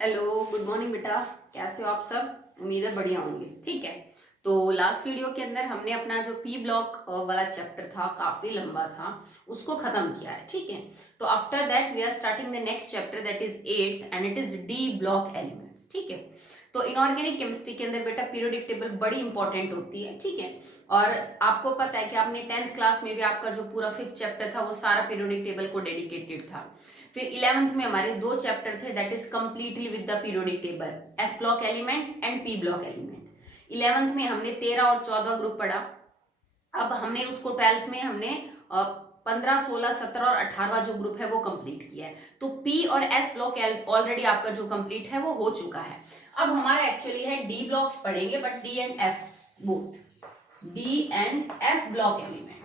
Hello, good morning बेटा। कैसे हो आप सब? उम्मीद है बढ़िया होंगे। ठीक है, तो लास्ट वीडियो के अंदर हमने अपना जो पी ब्लॉक वाला चैप्टर था, काफी लंबा था, उसको खत्म किया है। ठीक है, तो after that we are starting the next chapter that is 8th and it is D block elements. ठीक है, तो इनऑर्गेनिक केमिस्ट्री के अंदर बेटा पीरियोडिक टेबल बड़ी इंपॉर्टेंट होती है। ठीक है, और आपको पता है कि आपने 10th क्लास में भी आपका जो पूरा 5th चैप्टर था वो सारा पीरियोडिक टेबल को डेडिकेटेड था। फिर 11th में हमारे दो चैप्टर थे that is completely with the periodic table, S block element and P block element. 11th में हमने 13 और 14 ग्रुप पढ़ा। अब हमने उसको 12th में हमने 15, 16, 17 और 18वां जो ग्रुप है वो कंप्लीट किया है। तो पी और एस ब्लॉक ऑलरेडी आपका जो कंप्लीट है वो हो चुका है। अब हमारा एक्चुअली है डी ब्लॉक पढ़ेंगे, but D and F both, D and F block elements.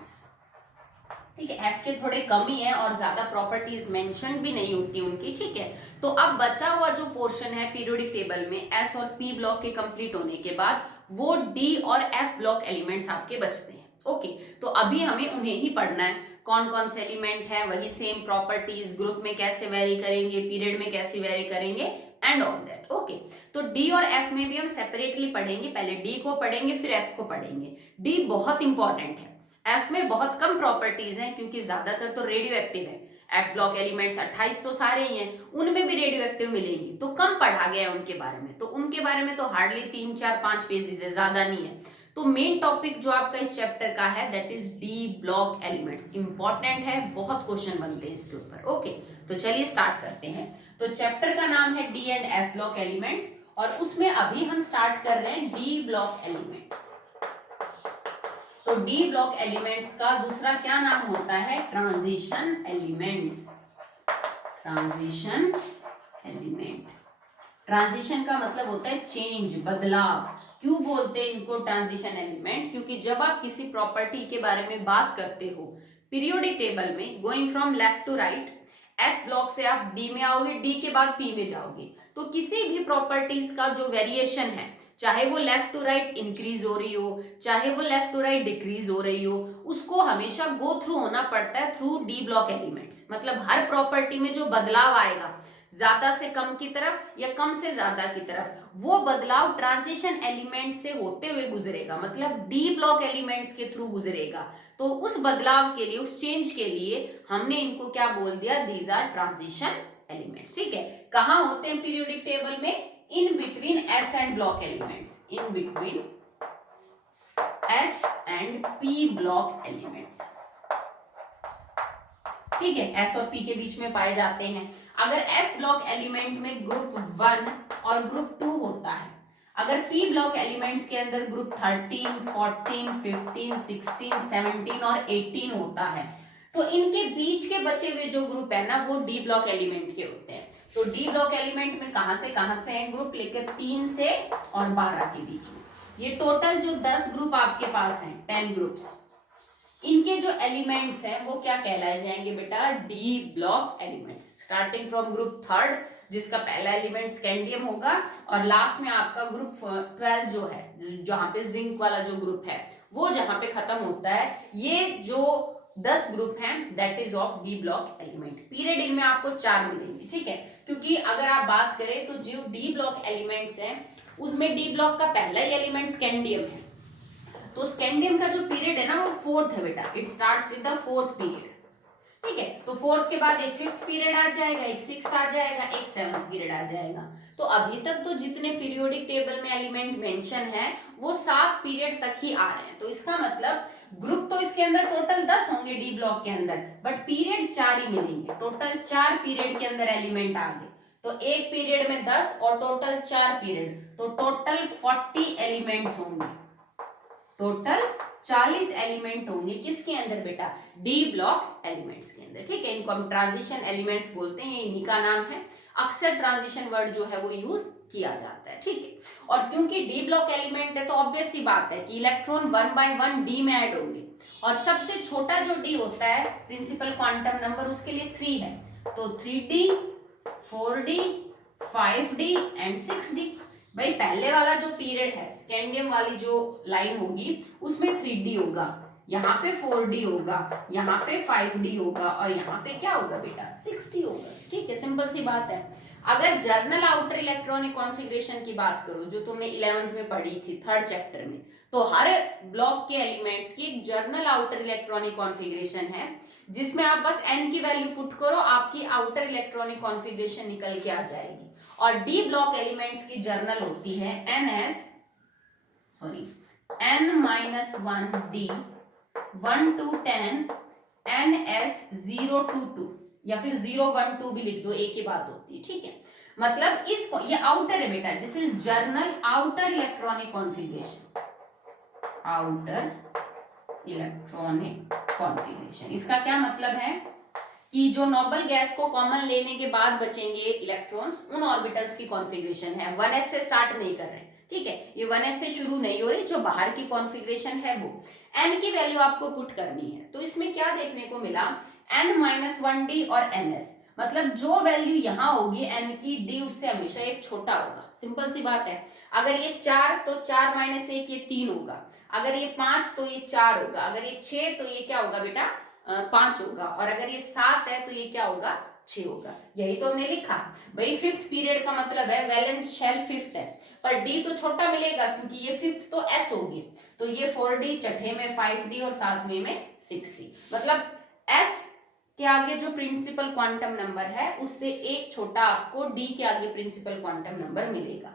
ठीक है, एफ के थोड़े कम ही है और ज्यादा प्रॉपर्टीज मेंशन भी नहीं होती उनकी। ठीक है, तो अब बचा हुआ जो पोर्शन है पीरियोडिक टेबल में एस और पी ब्लॉक के कंप्लीट होने के बाद वो डी और एफ ब्लॉक एलिमेंट्स आपके बचते हैं। ओके, तो अभी हमें उन्हें ही पढ़ना है, कौन कौन से एलिमेंट है, वही सेम प्रॉपर्टीज, ग्रुप में कैसे वेरी करेंगे, पीरियड में कैसे वेरी करेंगे एंड ऑल दैट। ओके, तो डी और एफ में भी हम सेपरेटली पढ़ेंगे, पहले डी को पढ़ेंगे फिर एफ को पढ़ेंगे। डी बहुत इंपॉर्टेंट है, एफ में बहुत कम प्रॉपर्टीज हैं क्योंकि ज्यादातर तो रेडियो एक्टिव है। एफ ब्लॉक एलिमेंट्स 28 तो सारे ही हैं, उनमें भी रेडियो एक्टिव मिलेंगी, तो कम पढ़ा गया है उनके बारे में। तो उनके बारे में तो हार्डली 3, 4, 5 पेजेस है, ज्यादा नहीं है। तो मेन टॉपिक जो आपका इस चैप्टर का है that is D block elements. Important है, बहुत क्वेश्चन बनते हैं इसके ऊपर। ओके, तो चलिए स्टार्ट करते हैं। तो चैप्टर का नाम है D and F block elements और उसमें अभी हम स्टार्ट कर रहे हैं डी ब्लॉक एलिमेंट्स। तो डी ब्लॉक एलिमेंट्स का दूसरा क्या नाम होता है? Transition elements. Transition element, transition का मतलब होता है चेंज, बदलाव। क्यों बोलते हैं इनको ट्रांजिशन एलिमेंट? क्योंकि जब आप किसी प्रॉपर्टी के बारे में बात करते हो पीरियोडिक टेबल में, going from left to right, S block से आप डी में आओगे, डी के बाद पी में जाओगे, तो किसी भी प्रॉपर्टीज का जो वेरिएशन है, चाहे वो लेफ्ट टू राइट इंक्रीज हो रही हो, चाहे वो लेफ्ट टू राइट डिक्रीज हो रही हो, उसको हमेशा गो थ्रू होना पड़ता है थ्रू डी ब्लॉक एलिमेंट्स। मतलब हर प्रॉपर्टी में जो बदलाव आएगा ज्यादा से कम की तरफ या कम से ज्यादा की तरफ, वो बदलाव ट्रांजिशन एलिमेंट से होते हुए गुजरेगा, मतलब डी ब्लॉक एलिमेंट्स के थ्रू गुजरेगा। तो उस बदलाव के लिए, उस चेंज के लिए हमने इनको क्या बोल दिया? These are transition elements. ठीक है, कहां होते हैं पीरियोडिक टेबल में? in between S and block elements, in between S and P block elements। ठीक है, S और P के बीच में पाए जाते हैं। अगर S ब्लॉक एलिमेंट में ग्रुप 1 और ग्रुप 2 होता है, अगर P ब्लॉक एलिमेंट्स के अंदर ग्रुप 13, 14, 15, 16, 17 और 18 होता है, तो इनके बीच के बचे हुए जो ग्रुप है ना वो डी ब्लॉक एलिमेंट के होते हैं। तो डी ब्लॉक एलिमेंट में कहां से हैं ग्रुप? लेकर 3 से और 12 के बीच में। ये टोटल जो 10 ग्रुप आपके पास हैं, 10 ग्रुप्स, इनके जो एलिमेंट्स हैं वो क्या कहलाए जाएंगे बेटा? D block elements. Starting from group 3 जिसका पहला एलिमेंट स्कैंडियम होगा और लास्ट में आपका ग्रुप 12 जो है, जहां पे जिंक वाला जो ग्रुप है वो जहां पे खत्म होता है, ये जो 10 ग्रुप हैं that is of D block element. Period इनमें आपको 4 मिलेंगे। ठीक है, क्योंकि अगर आप बात करें तो जो डी ब्लॉक एलिमेंट्स हैं उसमें डी ब्लॉक का पहला ही एलिमेंट स्कैंडियम है, तो स्कैंडियम का जो पीरियड है ना वो 4th है बेटा, it starts with the 4th period. ठीक है, तो 4th के बाद एक 5th पीरियड आ जाएगा, एक 6th आ जाएगा, एक 7th पीरियड आ जाएगा। तो अभी तक तो जितने पीरियोडिक टेबल में एलिमेंट मेंशन है वो 7 पीरियड तक ही आ रहे हैं। तो इसका मतलब ग्रुप तो इसके अंदर टोटल 10 होंगे डी ब्लॉक के अंदर, बट पीरियड 4 ही मिलेंगे। टोटल 4 पीरियड के अंदर एलिमेंट आ गए, तो एक पीरियड में 10 और टोटल 4 पीरियड, तो टोटल 40 एलिमेंट्स होंगे। टोटल 40 एलिमेंट होंगे किसके अंदर बेटा? डी ब्लॉक एलिमेंट्स के अंदर। ठीक है, इनको हम ट्रांजिशन एलिमेंट्स बोलते हैं, इन्हीं का नाम है। अक्सर ट्रांजिशन वर्ड जो है वो यूज किया जाता है। ठीक है, और क्योंकि डी ब्लॉक एलिमेंट है तो ऑब्वियस सी बात है कि इलेक्ट्रॉन 1 बाय 1 डी में ऐड होंगे, और सबसे छोटा जो डी होता है प्रिंसिपल क्वांटम नंबर उसके लिए 3 है, तो 3D, 4D, 5D and 6D। भाई पहले वाला जो पीरियड है स्कैंडियम वाली जो लाइन होगी उसमें 3D होगा, यहाँ पे 4D होगा, यहाँ पे 5D होगा और यहाँ पे क्या होगा बेटा 6D होगा। ठीक है, सिंपल सी बात है। अगर जर्नल आउटर इलेक्ट्रॉनिक कॉन्फ़िगरेशन की बात करो जो तुमने 11th में पढ़ी थी 3rd चैप्टर में, तो हर ब्लॉक के एलिमेंट्स की एक जर्नल आउटर इलेक्ट्रॉनिक कॉन्फ़िगरेशन है जिसमें आप बस n की वैल्यू पुट करो, आपकी आउटर इलेक्ट्रॉनिक कॉन्फ़िगरेशन निकल के आ जाएगी। और डी ब्लॉक एलिमेंट्स की जर्नल होती है n-1d 1 to 10 ns 0 to 2 या फिर 0 1 2 भी लिख दो, एक ही बात होती है, ठीक है। मतलब इसको, ये आउटर है बेटा, this is journal outer electronic configuration, outer electronic configuration. इसका क्या मतलब है कि जो नोबल गैस को कॉमन लेने के बाद बचेंगे इलेक्ट्रॉन्स, उन ऑर्बिटल्स की कॉन्फ़िगरेशन है। 1s से स्टार्ट नहीं कर रहे, ठीक है, ये 1s से शुरू नहीं हो रही, जो बाहर की कॉन्फ़िगरेशन है वो n की वैल्यू आपको पुट करनी है। तो इसमें क्या देखने को मिला, n-1d और ns, मतलब जो वैल्यू यहां होगी n की, d उससे हमेशा एक छोटा होगा। सिंपल सी बात है। अगर ये 4 तो 4 - 1 ये 3 होगा, अगर ये 5 तो ये 4 होगा, अगर ये 6 तो ये क्या होगा बेटा 5 होगा, और अगर ये 7 है तो ये क्या होगा 6 होगा। यही तो हमने लिखा भाई, 5th पीरियड का मतलब है वैलेंस शेल 5th है, पर डी तो छोटा मिलेगा क्योंकि ये 5th तो एस होगी, तो ये 4d, छठे में 5d और सातवें में 6d। मतलब एस के आगे जो प्रिंसिपल क्वांटम नंबर है उससे एक छोटा आपको डी के आगे प्रिंसिपल क्वांटम नंबर मिलेगा,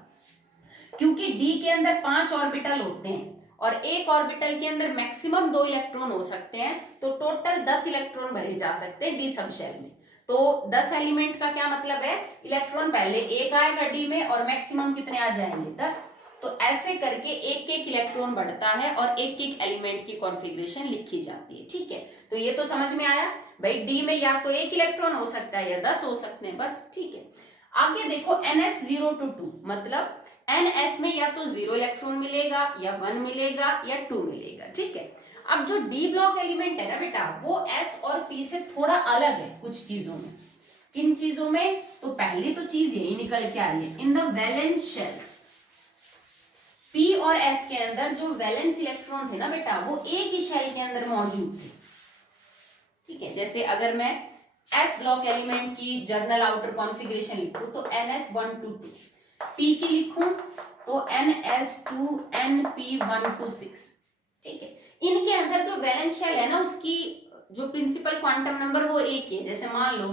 क्योंकि डी के अंदर 5 ऑर्बिटल होते हैं और एक ऑर्बिटल के अंदर मैक्सिमम 2 इलेक्ट्रॉन हो सकते हैं, तो टोटल 10 इलेक्ट्रॉन भरे जा सकते हैं डी सब शेल में। तो 10 एलिमेंट का क्या मतलब है, इलेक्ट्रॉन पहले एक आएगा डी में और मैक्सिमम कितने आ जाएंगे 10। तो ऐसे करके एक एक इलेक्ट्रॉन बढ़ता है और एक एक एलिमेंट की कॉन्फ़िगरेशन लिखी जाती है, ठीक है। तो ये तो समझ में आया भाई, डी में या तो एक इलेक्ट्रॉन हो सकता है या 10 हो सकते हैं, बस, ठीक है। आगे देखो ns 0 to 2, मतलब ns में या तो 0 इलेक्ट्रॉन मिलेगा या 1 मिलेगा या 2 मिलेगा, ठीक है। अब जो डी ब्लॉक एलिमेंट है ना बेटा, वो s और p से थोड़ा अलग है कुछ चीजों में। किन चीजों में, तो पहली तो चीज यही निकल के आ रही है, in the valence shells, p और s के अंदर जो वैलेंस इलेक्ट्रॉन थे ना बेटा, वो एक ही शेल के अंदर मौजूद थे, ठीक है। जैसे अगर मैं s ब्लॉक एलिमेंट की जर्नल आउटर कॉन्फ़िगरेशन लिखूं तो ns1 to 2, p की लिखूं तो ns2 np1 to 6, ठीक है। इनके अंदर जो वैलेंस शेल है ना, उसकी जो प्रिंसिपल क्वांटम नंबर वो एक ही है। जैसे मान लो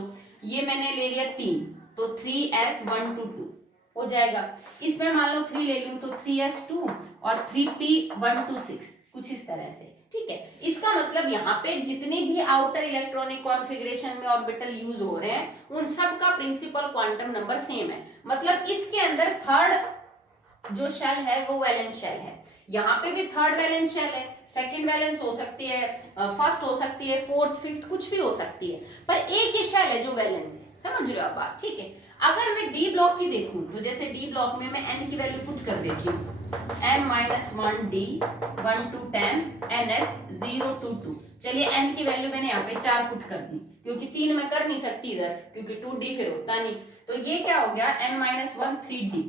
ये मैंने ले लिया 3, तो 3s1 to 2 हो जाएगा। इसमें मान लो 3 ले लूं तो 3s2 और 3p1 to 6, कुछ इस तरह से, ठीक है। इसका मतलब यहाँ पे जितनी भी आउटर इलेक्ट्रॉनिक कॉन्फ़िगरेशन में ऑर्बिटल यूज हो रहे हैं, उन सब का प्रिंसिपल क्वांटम नंबर सेम है। मतलब इसके अंदर थर्ड जो शेल है वो वैलेंस शेल है, यहाँ पे भी थर्ड वैलेंस शेल है, सेकंड वैलेंस हो सकती है, फर्स्ट हो सकती है, फोर्थ फिफ्थ कुछ भी हो सकती है, पर एक ही शेल है जो वैलेंस है। समझ रहे हो आप बात, ठीक है। अगर मैं डी ब्लॉक की देखूं तो जैसे डी ब्लॉक में मैं n की वैल्यू पुट कर देती हूँ, n-1d 1 to 10 ns 0 to 2। चलिए n की वैल्यू मैंने यहाँ पे 4 पुट कर दी, क्योंकि 3 मैं कर नहीं सकती इधर, क्योंकि 2d फिर होता नहीं। तो ये क्या हो गया, n-1 3d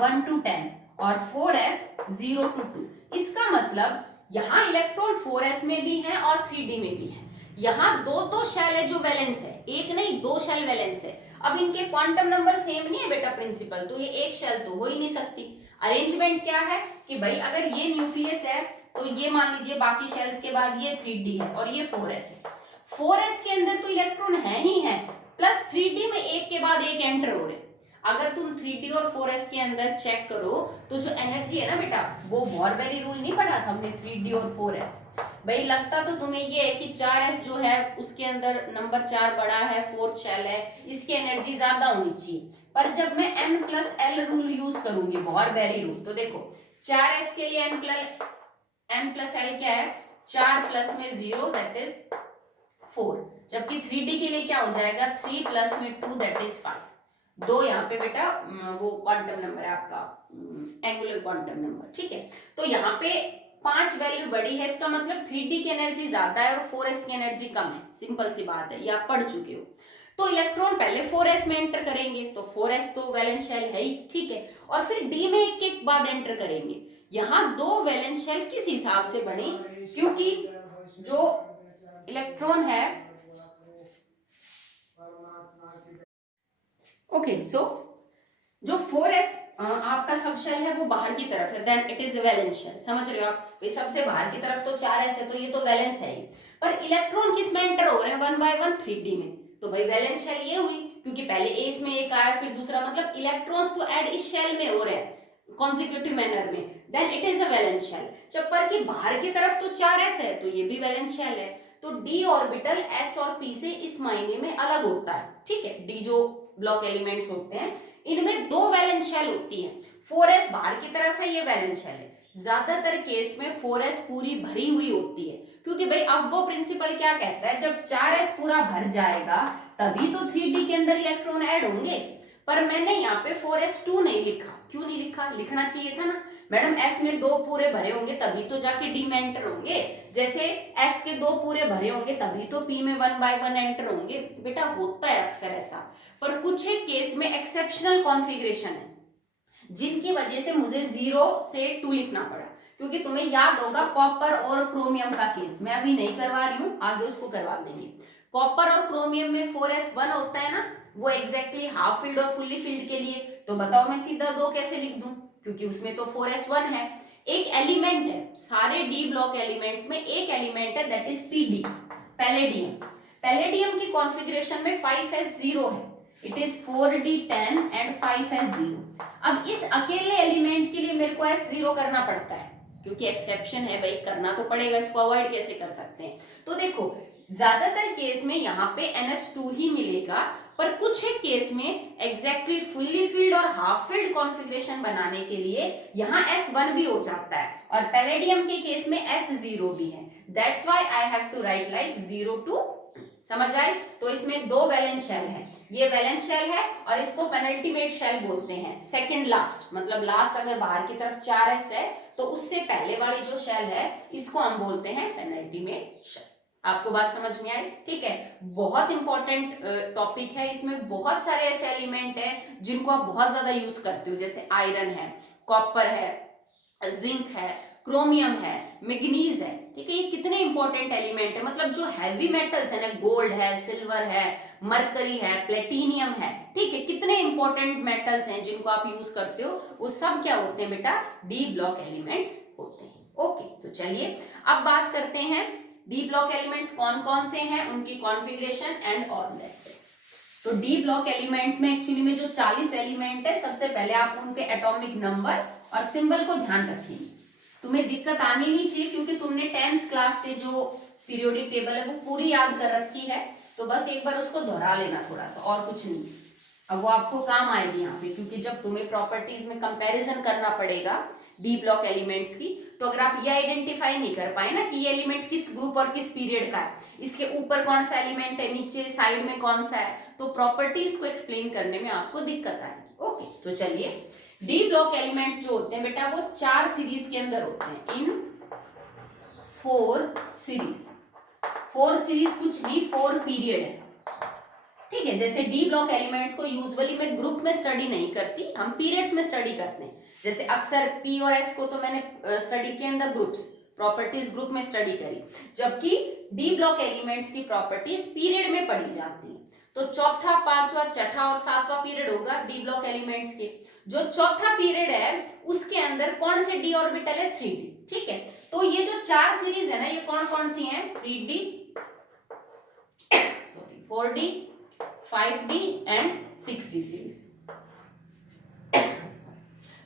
1 to 10 और 4s 0 to 2। इसका मतलब यहाँ इलेक्ट्रॉन 4s में भी है और 3d में भी है। यहाँ दो शेल है जो वैलेंस है, एक नहीं 2 शेल वैलेंस है। अब इनके क्वांटम नंबर सेम नहीं है बेटा प्रिंसिपल, तो ये एक शेल तो हो ही नहीं सकती। अरेंजमेंट क्या है कि भाई अगर ये न्यूक्लियस है तो ये मान लीजिए बाकी शेल्स के बाद ये 3d है और ये 4s है। 4s के अंदर तो इलेक्ट्रॉन है ही है, प्लस 3d में एक के बाद एक एंटर हो रहे। अगर तुम 3d और 4s के अंदर चेक करो तो जो एनर्जी है ना बेटा, वो बॉरबेरी रूल नहीं पढ़ा था हमने 3d और 4s। भाई लगता तो तुम्हें ये है कि 4s जो है उसके अंदर नंबर 4 बड़ा है, फोर्थ शेल है, इसकी एनर्जी ज्यादा होनी चाहिए। पर जब मैं n+l रूल यूज करूंगी, बॉरबेरी रूल, तो देखो 4s के लिए n+l क्या है, 4 प्लस में 0 दैट इज 4, जबकि 3d के लिए क्या हो जाएगा, 3 प्लस में 2 दैट इज 5। दो यहाँ पे बेटा वो क्वांटम नंबर है आपका, एंगुलर क्वांटम नंबर, ठीक है। तो यहाँ पे 5 वैल्यू बड़ी है, इसका मतलब 3d की एनर्जी ज्यादा है और 4s की एनर्जी कम है। सिंपल सी बात है, ये आप पढ़ चुके हो। तो इलेक्ट्रॉन पहले 4s में एंटर करेंगे, तो 4s तो वैलेंस शेल है ही, ठीक है, और फिर d में एक एक बाद एंटर करेंगे। यहाँ 2 वैलेंस शेल किस हिसाब से बनी, क्योंकि जो इलेक्ट्रॉन है ओके सो जो 4s आपका सब शेल है वो बाहर की तरफ है, then it is valence shell. समझ रहे हो आप? भाई सबसे बाहर की तरफ तो 4s है, तो ये तो वैलेंस है ही, पर इलेक्ट्रॉन किस में एंटर हो रहे हैं 1 by 1 3D में, तो भाई वैलेंस शेल ये हुई, क्योंकि पहले ए इसमें एक आया फिर दूसरा, मतलब इलेक्ट्रॉन्स तो ऐड इस शेल में हो रहे हैं कॉन्जिक्यूटिव मैनर में, then it is a valence shell. चप्पर की बाहर की तरफ तो 4s है, तो ये भी वैलेंस शेल है। तो डी ऑर्बिटल s और p से इस मायने में अलग होता है, ठीक है। डी जो ब्लॉक एलिमेंट्स होते हैं इनमें दो वैलेंस शेल होती है, 4s बाहर की तरफ है, ये वैलेंस शेल है। ज्यादातर केस में 4s पूरी भरी हुई होती है, क्योंकि भाई अफबो प्रिंसिपल क्या कहता है, जब 4s पूरा भर जाएगा तभी तो 3D के अंदर इलेक्ट्रॉन ऐड होंगे। पर मैंने यहाँ पे 4s2 नहीं लिखा, क्यों नहीं लिखा? लिखना चाहिए था ना मैडम, s में 2 पूरे भरे होंगे तभी तो जाके d में एंटर होंगे, जैसे s के 2 पूरे भरे होंगे तभी तो p में 1 by 1 एंटर होंगे। बेटा होता है अक्सर ऐसा, पर कुछ एक केस में एक्सेप्शनल कॉन्फ़िगरेशन है जिनकी वजह से मुझे 0 से 2 लिखना पड़ा, क्योंकि तुम्हें याद होगा कॉपर और क्रोमियम का केस, मैं अभी नहीं करवा रही हूँ, आगे उसको करवा देंगे। कॉपर और क्रोमियम में 4s1 होता है ना, वो एग्जैक्टली हाफ फील्ड और फुल्ली फील्ड के लिए, तो बताओ मैं सीधा 2 कैसे लिख दूं, क्योंकि उसमें तो 4s1 है। एक एलिमेंट है, सारे डी ब्लॉक एलिमेंट्स में एक एलिमेंट है that is PD, palladium. Palladium की कॉन्फ़िगरेशन में 5s0 है, it is 4d10 and 5s0। अब इस अकेले एलिमेंट के लिए मेरे को s0 करना पड़ता है, क्योंकि एक्सेप्शन है भाई, करना तो पड़ेगा, इसको अवॉइड कैसे कर सकते हैं। तो देखो ज्यादातर केस में यहाँ पे ns2 ही मिलेगा, पर कुछ एक केस में एग्जैक्टली फुल्ली फील्ड और हाफ फील्ड कॉन्फ़िगरेशन बनाने के लिए यहाँ s1 भी हो जाता है, और पैलेडियम के केस में s0 भी है, that's why I have to write like 0 to, समझ आए? तो इसमें दो वैलेंस शेल है, ये वैलेंस शेल है और इसको पेनल्टीमेट शेल बोलते हैं, सेकंड लास्ट, मतलब लास्ट अगर बाहर की तरफ 4s है तो उससे पहले वाली जो शेल है इसको हम बोलते हैं पेनल्टीमेट शेल। आपको बात समझ में आई? ठीक है, बहुत इंपॉर्टेंट टॉपिक है, इसमें बहुत सारे ऐसे एलिमेंट हैं जिनको आप बहुत ज्यादा यूज करते हो, जैसे आयरन है, कॉपर है, जिंक है, क्रोमियम है, मैग्नीज है, ठीक है। ये कितने इंपॉर्टेंट एलिमेंट है, मतलब जो हैवी मेटल्स है ना, गोल्ड है, सिल्वर है, मरकरी है, प्लेटिनियम है, ठीक है, कितने इंपॉर्टेंट मेटल्स हैं जिनको आप यूज करते हो, वो सब क्या होते हैं बेटा? डी ब्लॉक एलिमेंट्स होते हैं। ओके, तो चलिए अब बात करते हैं डी ब्लॉक एलिमेंट्स कौन कौन से हैं, उनकी कॉन्फ़िगरेशन एंड ऑल दैट। तो डी ब्लॉक एलिमेंट्स में एक्चुअली में जो 40 एलिमेंट है, सबसे पहले आप उनके एटॉमिक नंबर और सिंबल को ध्यान रखेंगे। तुम्हें दिक्कत आनी नहीं चाहिए, क्योंकि तुमने 10th क्लास से जो पीरियोडिक टेबल है वो पूरी याद कर रखी है, तो बस एक बार उसको दोहरा लेना थोड़ा सा, और कुछ नहीं। अब वो आपको काम आएगी यहाँ पे, क्योंकि जब तुम्हें प्रॉपर्टीज में कंपैरिजन करना पड़ेगा डी ब्लॉक एलिमेंट्स की, तो अगर आप ये आइडेंटिफाई नहीं कर पाए ना कि ये एलिमेंट किस ग्रुप और किस पीरियड का है, इसके ऊपर कौन सा एलिमेंट है, नीचे साइड में कौन सा है, तो प्रॉपर्टीज को एक्सप्लेन करने में आपको दिक्कत आएगी। ओके, तो चलिए डी ब्लॉक एलिमेंट्स जो होते हैं बेटा वो 4 सीरीज के अंदर होते हैं, इन 4 सीरीज। 4 सीरीज कुछ नहीं, 4 पीरियड है, ठीक है। जैसे डी ब्लॉक एलिमेंट्स को यूजुअली मैं ग्रुप में स्टडी नहीं करती, हम पीरियड्स में स्टडी करते हैं। जैसे अक्सर पी और एस को तो मैंने स्टडी किया in the groups, properties group में स्टडी करी, जबकि डी ब्लॉक एलिमेंट्स की प्रॉपर्टीज पीरियड में पढ़ी जाती है। तो चौथा, पांचवा, छठा और सातवां पीरियड होगा डी ब्लॉक एलिमेंट्स के। जो चौथा पीरियड है उसके अंदर कौन से डी ऑर्बिटल है? 3D, ठीक है। तो ये जो 4 सीरीज है ना, ये कौन कौन सी हैं? 3D, sorry 4D, 5D and 6D series.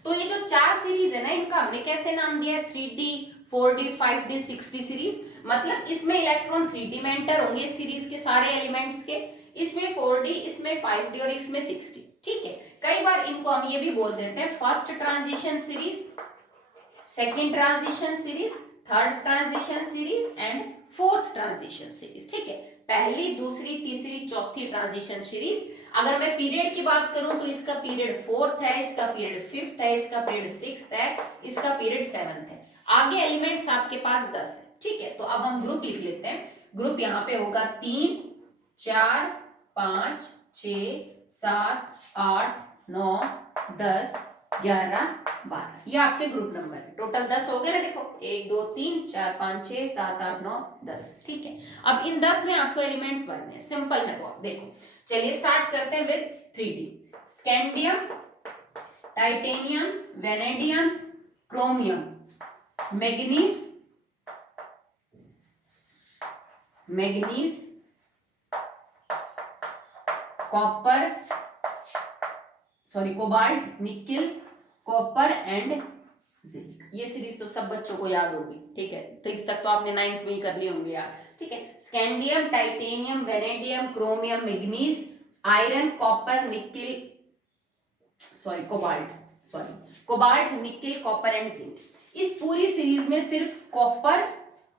तो ये जो 4 सीरीज है ना, इनका हमने कैसे नाम दिया है? 3D, 4D, 5D, 6D series. मतलब इसमें इलेक्ट्रॉन 3D में एंटर होंगे सीरीज के सारे एलिमेंट्स के, इसमें 4D, इसमें 5D और इसमें 6D, ठीक है। कई बार इनको हम ये भी बोल देते हैं first transition series, second transition series, third transition series and fourth transition series, ठीक है। पहली, दूसरी, तीसरी, चौथी ट्रांजिशन सीरीज। अगर मैं पीरियड की बात करूं तो इसका पीरियड 4th है, इसका पीरियड 5th है, इसका पीरियड 6th है, इसका पीरियड 7th है। आगे एलिमेंट्स आपके पास 10 है, ठीक है। तो अब हम ग्रुप लिख लेते हैं। ग्रुप यहाँ पे होगा 3, 4, 5, 6, 7, 8, 9, 10, 11, 12, ये आपके ग्रुप नंबर है। टोटल 10 हो गए ना, देखो 1 2 3 4 5 6 7 8 9 10, ठीक है। अब इन 10 में आपको एलिमेंट्स भरने हैं, सिंपल है बहुत। देखो चलिए स्टार्ट करते हैं with 3D। Scandium, titanium, vanadium, chromium, manganese, copper, cobalt, nickel, copper and zinc. ये सीरीज तो सब बच्चों को याद होगी, ठीक है, तो इस तक तो आपने 9th में ही कर लिए होंगे यार, ठीक है। Scandium, titanium, vanadium, chromium, manganese, iron, copper, nickel, cobalt, nickel, copper and zinc. इस पूरी सीरीज में सिर्फ कॉपर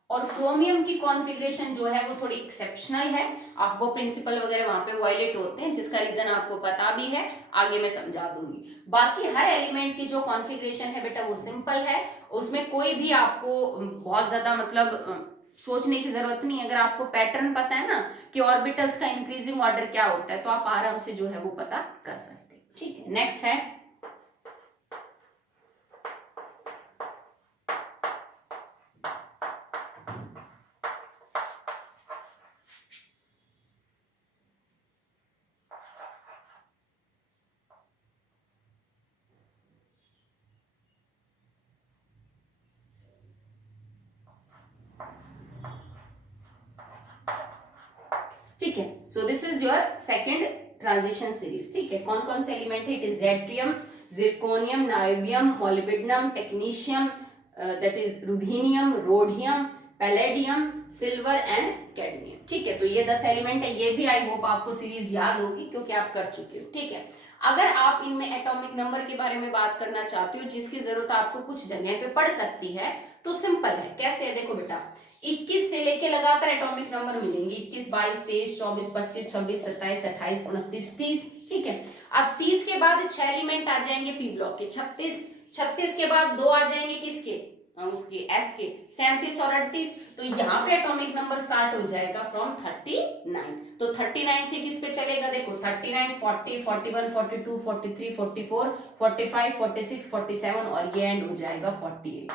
और क्रोमियम की कॉन्फ़िगरेशन जो है वो थोड़ी एक्सेप्शनल है। आपको प्रिंसिपल वगैरह वहां पे वायलेट होते हैं, जिसका रीजन आपको पता भी है, आगे मैं समझा दूंगी। बाकी हर एलिमेंट की जो कॉन्फ़िगरेशन है बेटा वो सिंपल है, उसमें कोई भी आपको बहुत ज्यादा मतलब सोचने की जरूरत नहीं है। अगर आपको पैटर्न पता है ना कि ऑर्बिटल्स का इंक्रीजिंग ऑर्डर क्या होता है, तो आप आराम से जो है वो पता कर सकते हैं, ठीक है। नेक्स्ट है ठीक है। So this is your second transition series, ठीक है। कौन कौन से एलिमेंट है? It is yttrium, zirconium, niobium, molybdenum, technetium, that is ruthenium, rhodium, palladium, silver and cadmium, ठीक है। तो ये 10 एलिमेंट है, ये भी आई होप आपको सीरीज याद होगी क्योंकि आप कर चुके हो, ठीक है। अगर आप इनमें एटॉमिक नंबर के बारे में बात करना चाहते हो, जिसकी जरूरत आपको कुछ जगह पे पड़ सकती है, तो सिंपल है। कैसे है देखो बेटा, 21 से लेके लगातार एटॉमिक नंबर मिलेंगे, 21, 22, 23, 24, 25, 26, 27, 28, 29, 30, ठीक है। अब 30 के बाद 6 एलिमेंट आ जाएंगे पी ब्लॉक के, 36 के बाद 2 आ जाएंगे किसके, उसके एस के, 37 और 38। तो यहाँ पे एटॉमिक नंबर स्टार्ट हो जाएगा फ्रॉम 39। तो 39 से किस पे चलेगा देखो, 39, 40, 41, 42, 43, 44, 45, 46, 47 और ये एंड हो जाएगा 48।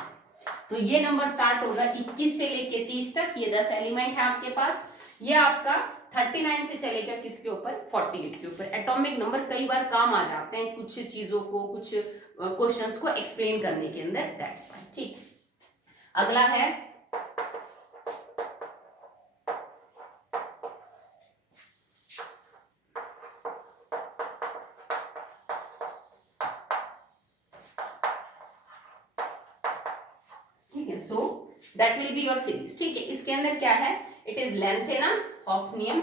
तो ये नंबर स्टार्ट होगा 21 से लेके 30 तक, ये 10 एलिमेंट है आपके पास। ये आपका 39 से चलेगा किसके ऊपर, 48 के ऊपर। एटॉमिक नंबर कई बार काम आ जाते हैं कुछ चीजों को, कुछ क्वेश्चंस को एक्सप्लेन करने के अंदर, दैट्स फाइन, ठीक है। अगला है ठीक है, so that will be your series, ठीक है। इसके अंदर क्या है, it is lanthanum, hafnium,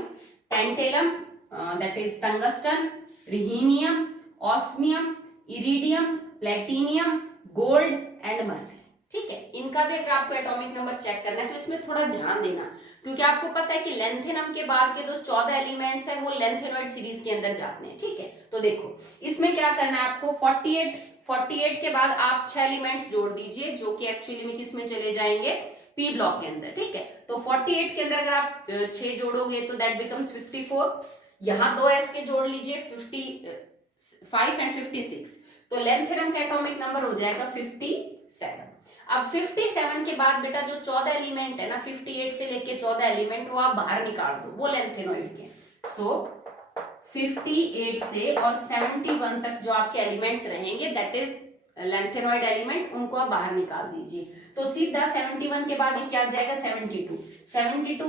tantalum, that is tungsten, rhenium, osmium, iridium, platinum, gold and mercury, ठीक है। इनका भी अगर आपको एटॉमिक नंबर चेक करना है तो इसमें थोड़ा ध्यान देना, क्योंकि आपको पता है कि लेंथेनम के बाद के जो 14 एलिमेंट्स हैं वो लेंथेनॉइड सीरीज के अंदर जाते हैं, ठीक है। तो देखो इसमें क्या करना है आपको, 48 के बाद आप 6 एलिमेंट्स जोड़ दीजिए, जो कि एक्चुअली में किस में चले जाएंगे, पी ब्लॉक के अंदर, ठीक है। तो 48 के अंदर अगर आप 6 जोड़ोगे तो दैट बिकम्स 54। यहाँ 2 एस के जोड़ लीजिए, 55 एंड 56, तो लेंथेनम का एटॉमिक नंबर हो जाएगा 57। अब 57 के बाद बेटा जो 14 एलिमेंट है ना, 58 से लेके 14 एलिमेंट वो आप बाहर निकाल दो, वो लेंथेनॉइड के। सो 58 से और 71 तक जो आपके एलिमेंट्स रहेंगे दैट इज लेंथेनॉइड एलिमेंट, उनको आप बाहर निकाल दीजिए। तो सीधा 71 के बाद ये क्या आ जाएगा, 72,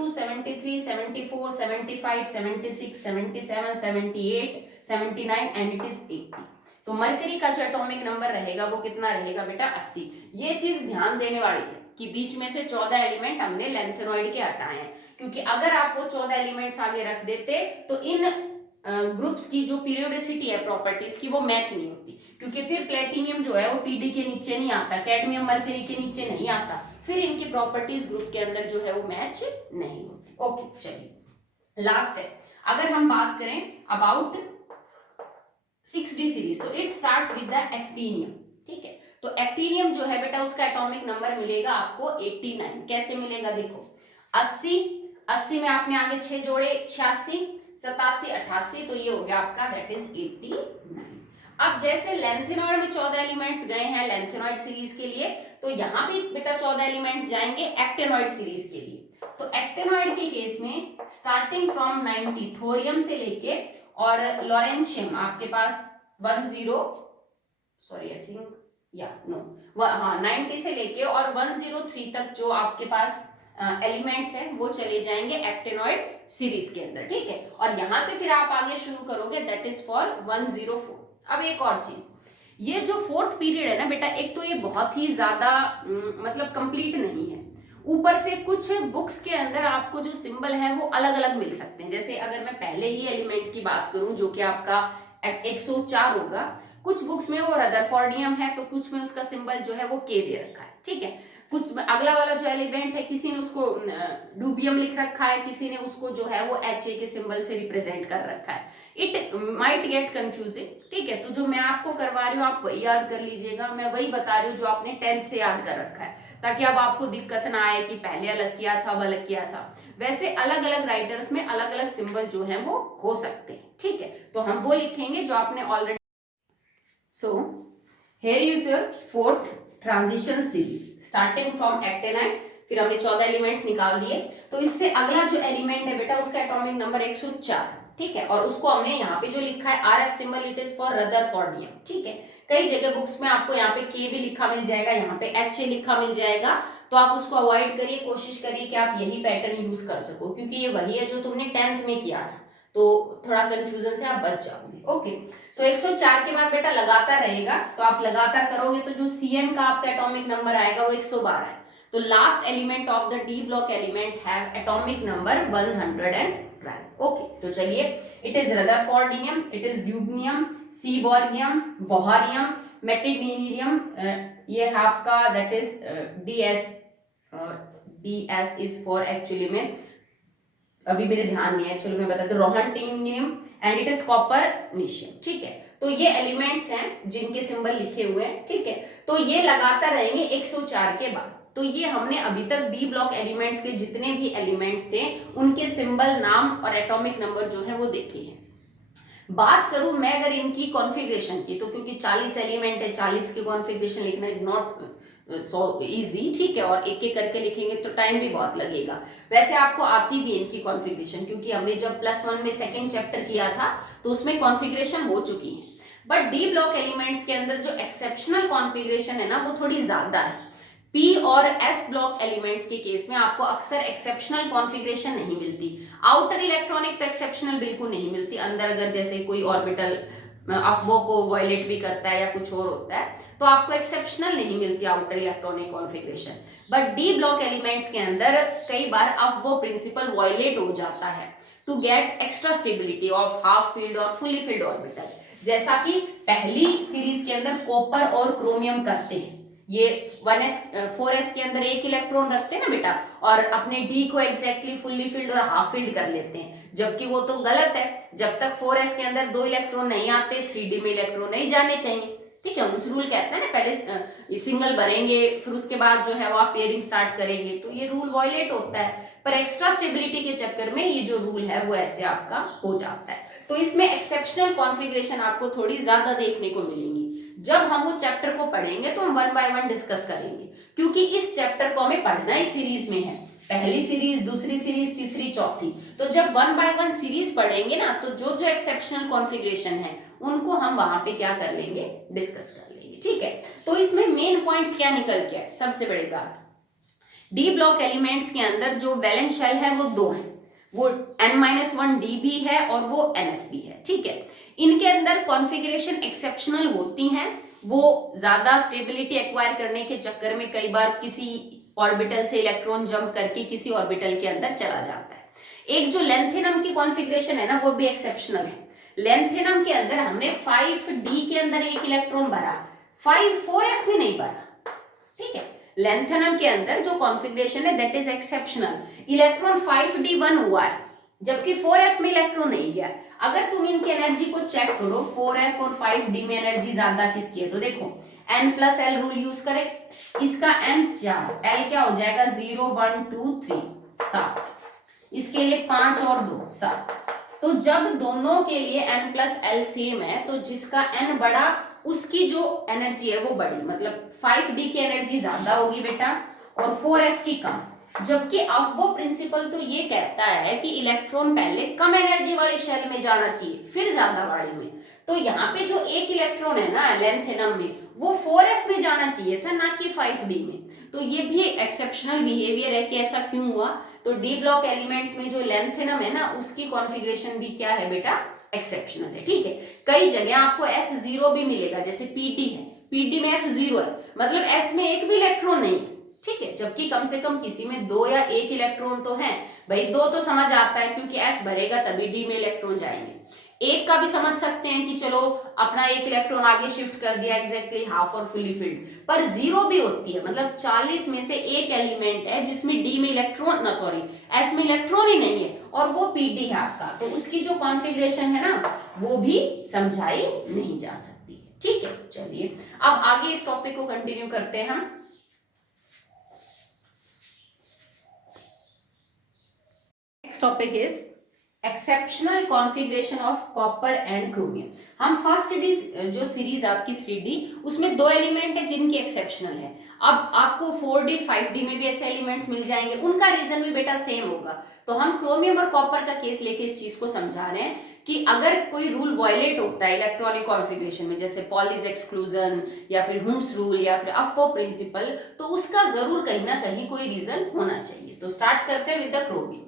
73, 74, 75, 76, 77, 78, 79 एंड इट इज 80। तो मरकरी का जो एटॉमिक नंबर रहेगा वो कितना रहेगा बेटा, 80। ये चीज ध्यान देने वाली है कि बीच में से 14 एलिमेंट हमने लेंथेनॉइड के हटाए हैं, क्योंकि अगर आप वो 14 एलिमेंट्स आगे रख देते तो इन ग्रुप्स की जो पीरियोडिसिटी है प्रॉपर्टीज की वो मैच नहीं होती, क्योंकि फिर प्लेटिनियम जो है वो पीडी के नीचे नहीं आता, कैडमियम मरकरी के नीचे नहीं आता, फिर इनकी प्रॉपर्टीज ग्रुप के अंदर जो है वो मैच नहीं होती। ओके चलिए लास्ट है, अगर हम बात करें अबाउट 6D सीरीज, तो it starts with the actinium, ठीक है। तो एक्टिनियम जो है बेटा उसका एटॉमिक नंबर मिलेगा आपको 89। कैसे मिलेगा देखो, 80 में आपने आगे 6 जोड़े, 86, 87, 88, तो ये हो गया आपका दैट इज 89। अब जैसे लेंथेनॉइड में 14 एलिमेंट्स गए हैं लेंथेनॉइड सीरीज के लिए, तो यहां भी बेटा 14 एलिमेंट्स जाएंगे एक्टेनॉइड सीरीज के लिए। तो एक्टेनॉइड के केस में स्टार्टिंग फ्रॉम 90 थोरियम से लेके और लॉरेंशियम आपके पास 90 से लेके और 103 तक जो आपके पास एलिमेंट्स हैं वो चले जाएंगे एक्टिनॉइड सीरीज के अंदर, ठीक है। और यहां से फिर आप आगे शुरू करोगे, दैट इज फॉर 104। अब एक और चीज, ये जो फोर्थ पीरियड है ना बेटा, एक तो ये बहुत ही ज्यादा मतलब कंप्लीट नहीं है, ऊपर से कुछ बुक्स के अंदर आपको जो सिंबल है वो अलग अलग मिल सकते हैं। जैसे अगर मैं पहले ही एलिमेंट की बात करूं जो कि आपका 104 होगा, कुछ बुक्स में वो रदरफोर्डियम है तो कुछ में उसका सिंबल जो है वो के दे रखा है, ठीक है। कुछ अगला वाला जो एलिमेंट है किसी ने उसको डूबियम लिख रखा है, किसी ने उसको जो है वो HA के सिंबल से रिप्रेजेंट कर रखा है। इट माइट गेट कंफ्यूजिंग, ठीक है। तो जो मैं आपको करवा रही हूँ आप वही याद कर लीजिएगा, मैं वही बता रही हूँ जो आपने 10th से याद कर रखा है, ताकि अब आपको दिक्कत ना आए कि पहले अलग किया था अब अलग किया था। वैसे अलग अलग राइटर्स में अलग अलग सिंबल जो है वो हो सकते हैं, ठीक है। तो हम वो लिखेंगे जो आपने already. So here is your fourth transition series starting from actinide, फिर हमने 14 एलिमेंट्स निकाल दिए। तो इससे अगला जो एलिमेंट है बेटा उसका एटॉमिक नंबर 104, ठीक है। और उसको हमने यहाँ पे जो लिखा है RF symbol, it is for rutherfordium, ठीक है। कई जगह बुक्स में आपको यहाँ पे के भी लिखा मिल जाएगा, यहाँ पे HA लिखा मिल जाएगा, तो आप उसको अवॉइड करिए, कोशिश करिए कि आप यही पैटर्न यूज कर सको, क्योंकि ये वही है जो तुमने 10th में किया था, तो थोड़ा कंफ्यूजन से आप बच जाओगे। ओके, सो 104 के बाद बेटा लगातार रहेगा, तो आप लगातार करोगे तो जो CN का आपका एटॉमिक नंबर आएगा वो 112 है। तो last element of the D block element have atomic number 112। Okay, तो चलिए, it is rutherfordium, it is dubnium, seaborgium, bohrium, meitnerium, ये है आपका that is DS is for actually में अभी मेरे ध्यान नहीं है, चलो मैं बता दूं, रोहनटिनियम एंड इट इज कॉपरनिशियम, ठीक है। तो ये एलिमेंट्स हैं जिनके सिंबल लिखे हुए हैं, ठीक है। तो ये लगातार रहेंगे 104 के बाद। तो ये हमने अभी तक डी ब्लॉक एलिमेंट्स के जितने भी एलिमेंट्स थे उनके सिंबल, नाम और एटॉमिक नंबर जो है वो देखे हैं। बात करूं मैं अगर इनकी कॉन्फ़िगरेशन की, तो क्योंकि 40 एलिमेंट है, 40 की कॉन्फ़िगरेशन लिखना इज नॉट सो इजी, ठीक है। और एक एक करके लिखेंगे तो टाइम भी बहुत लगेगा। वैसे आपको आती भी इनकी कॉन्फ़िगरेशन, क्योंकि हमने जब +1 में सेकेंड चैप्टर किया था तो उसमें कॉन्फ़िगरेशन हो चुकी है। बट डी ब्लॉक एलिमेंट्स के अंदर जो एक्सेप्शनल कॉन्फ़िगरेशन है ना वो थोड़ी ज्यादा है। P और S ब्लॉक एलिमेंट्स के केस में आपको अक्सर एक्सेप्शनल कॉन्फ़िगरेशन नहीं मिलती। आउटर इलेक्ट्रॉनिक तो एक्सेप्शनल बिल्कुल नहीं मिलती, अंदर अगर जैसे कोई ऑर्बिटल अफबो को वायलेट भी करता है या कुछ और होता है तो आपको एक्सेप्शनल नहीं मिलती outer electronic configuration. But D block elements के अंदर कई बार अफबो प्रिंसिपल वायलेट हो जाता है to get extra stability of half filled और फुली फील्ड ऑर्बिटल, जैसा कि पहली सीरीज के अंदर कॉपर और क्रोमियम करते हैं। ये 1s 4s के अंदर एक इलेक्ट्रॉन रखते हैं ना बेटा, और अपने D को एग्जैक्टली फुल्ली फील्ड और हाफ फील्ड कर लेते हैं, जबकि वो तो गलत है। जब तक 4s के अंदर 2 इलेक्ट्रॉन नहीं आते 3D में इलेक्ट्रॉन नहीं जाने चाहिए, ठीक है। उस रूल कहते हैं ना, पहले सिंगल बनेंगे फिर उसके बाद जो है वो आप पेयरिंग स्टार्ट करेंगे, तो ये रूल वायलेट होता है। पर एक्स्ट्रा स्टेबिलिटी के चक्कर में ये जो रूल है वो ऐसे आपका हो जाता है। तो इसमें एक्सेप्शनल कॉन्फ़िगरेशन आपको थोड़ी ज्यादा देखने को मिलेंगी। जब हम वो चैप्टर को पढ़ेंगे तो हम 1 बाय 1 डिस्कस करेंगे, क्योंकि इस चैप्टर को हमें पढ़ना ही सीरीज में है, पहली सीरीज, दूसरी सीरीज, तीसरी, चौथी। तो जब 1 बाय 1 सीरीज पढ़ेंगे ना, तो जो जो एक्सेप्शनल कॉन्फ़िगरेशन है उनको हम वहां पे क्या कर लेंगे, डिस्कस कर लेंगे, ठीक है। तो इसमें मेन पॉइंट्स क्या निकल के आए, सबसे बड़ी बात, डी ब्लॉक एलिमेंट्स के अंदर जो वैलेंस शेल है वो 2 है, वो N-1D भी है और वो NS भी है, ठीक है। इनके अंदर कॉन्फ़िगरेशन एक्सेप्शनल होती हैं, वो ज्यादा स्टेबिलिटी एक्वायर करने के चक्कर में कई बार किसी ऑर्बिटल से इलेक्ट्रॉन जंप करके किसी ऑर्बिटल के अंदर चला जाता है। एक जो लेंथेनम की कॉन्फ़िगरेशन है ना वो भी एक्सेप्शनल है। लेंथेनम के अंदर हमने 5D के अंदर एक इलेक्ट्रॉन भरा, 4F में नहीं भरा, ठीक है। लेंथेनम के अंदर जो कॉन्फ़िगरेशन है that is exceptional, electron 5D1 हुआ है जबकि 4F में इलेक्ट्रॉन नहीं गया। अगर तुम इनकी एनर्जी को चेक करो, 4F और 5D में एनर्जी ज्यादा किसकी है, तो देखो N+L रूल यूज करें, इसका N 4, L क्या हो जाएगा 0 1 2 3 7, इसके लिए 5 और 2 7। तो जब दोनों के लिए N+L सेम है तो जिसका N बड़ा उसकी जो एनर्जी है वो बड़ी, मतलब 5D की एनर्जी ज्यादा होगी बेटा और 4F की कम। जबकि अफबो प्रिंसिपल तो ये कहता है कि इलेक्ट्रॉन पहले कम एनर्जी वाले शेल में जाना चाहिए फिर ज्यादा वाले में। तो यहाँ पे जो एक इलेक्ट्रॉन है ना लेंथेनम में, वो 4f में जाना चाहिए था, ना कि 5d में। तो ये भी एक्सेप्शनल बिहेवियर है कि ऐसा क्यों हुआ। तो डी ब्लॉक एलिमेंट्स में जो लेंथेनम है ना, उसकी कॉन्फ़िगरेशन भी क्या है बेटा, एक्सेप्शनल है। ठीक है, कई जगह आपको S0 भी मिलेगा, जैसे पीडी है, पीडी में S0 है, मतलब S में एक भी इलेक्ट्रॉन नहीं है। ठीक है, जबकि कम से कम किसी में 2 या 1 इलेक्ट्रॉन तो है भाई। 2 तो समझ आता है क्योंकि S भरेगा तभी D में इलेक्ट्रॉन जाएंगे। एक का भी समझ सकते हैं कि चलो अपना एक इलेक्ट्रॉन आगे शिफ्ट कर दिया, एग्जैक्टली हाफ और फुली फिल्ड। पर 0 भी होती है, मतलब 40 में से एक एलिमेंट है जिसमें डी में इलेक्ट्रॉन ना सॉरी एस में इलेक्ट्रॉन ही नहीं है और वो पीडी है आपका, तो उसकी जो कॉन्फ़िगरेशन है ना वो भी समझाई नहीं जा सकती है। ठीक है, चलिए अब आगे इस टॉपिक को कंटिन्यू करते हैं हम। Next topic is exceptional configuration of copper and chromium. हम फर्स्ट डी जो सीरीज आपकी 3D, उसमें 2 एलिमेंट है जिनकी एक्सेप्शनल है। अब आपको 4D 5D में भी ऐसे एलिमेंट्स मिल जाएंगे, उनका रीजन भी बेटा सेम होगा। तो हम क्रोमियम और कॉपर का केस लेके इस चीज को समझा रहे हैं कि अगर कोई रूल वायलेट होता है इलेक्ट्रॉनिक कॉन्फ़िगरेशन में, जैसे पॉलीज एक्सक्लूजन या फिर हुंड्स रूल या फिर अफबो प्रिंसिपल, तो उसका जरूर कहीं ना कहीं कोई रीजन होना चाहिए। तो स्टार्ट करते हैं विद द क्रोमियम।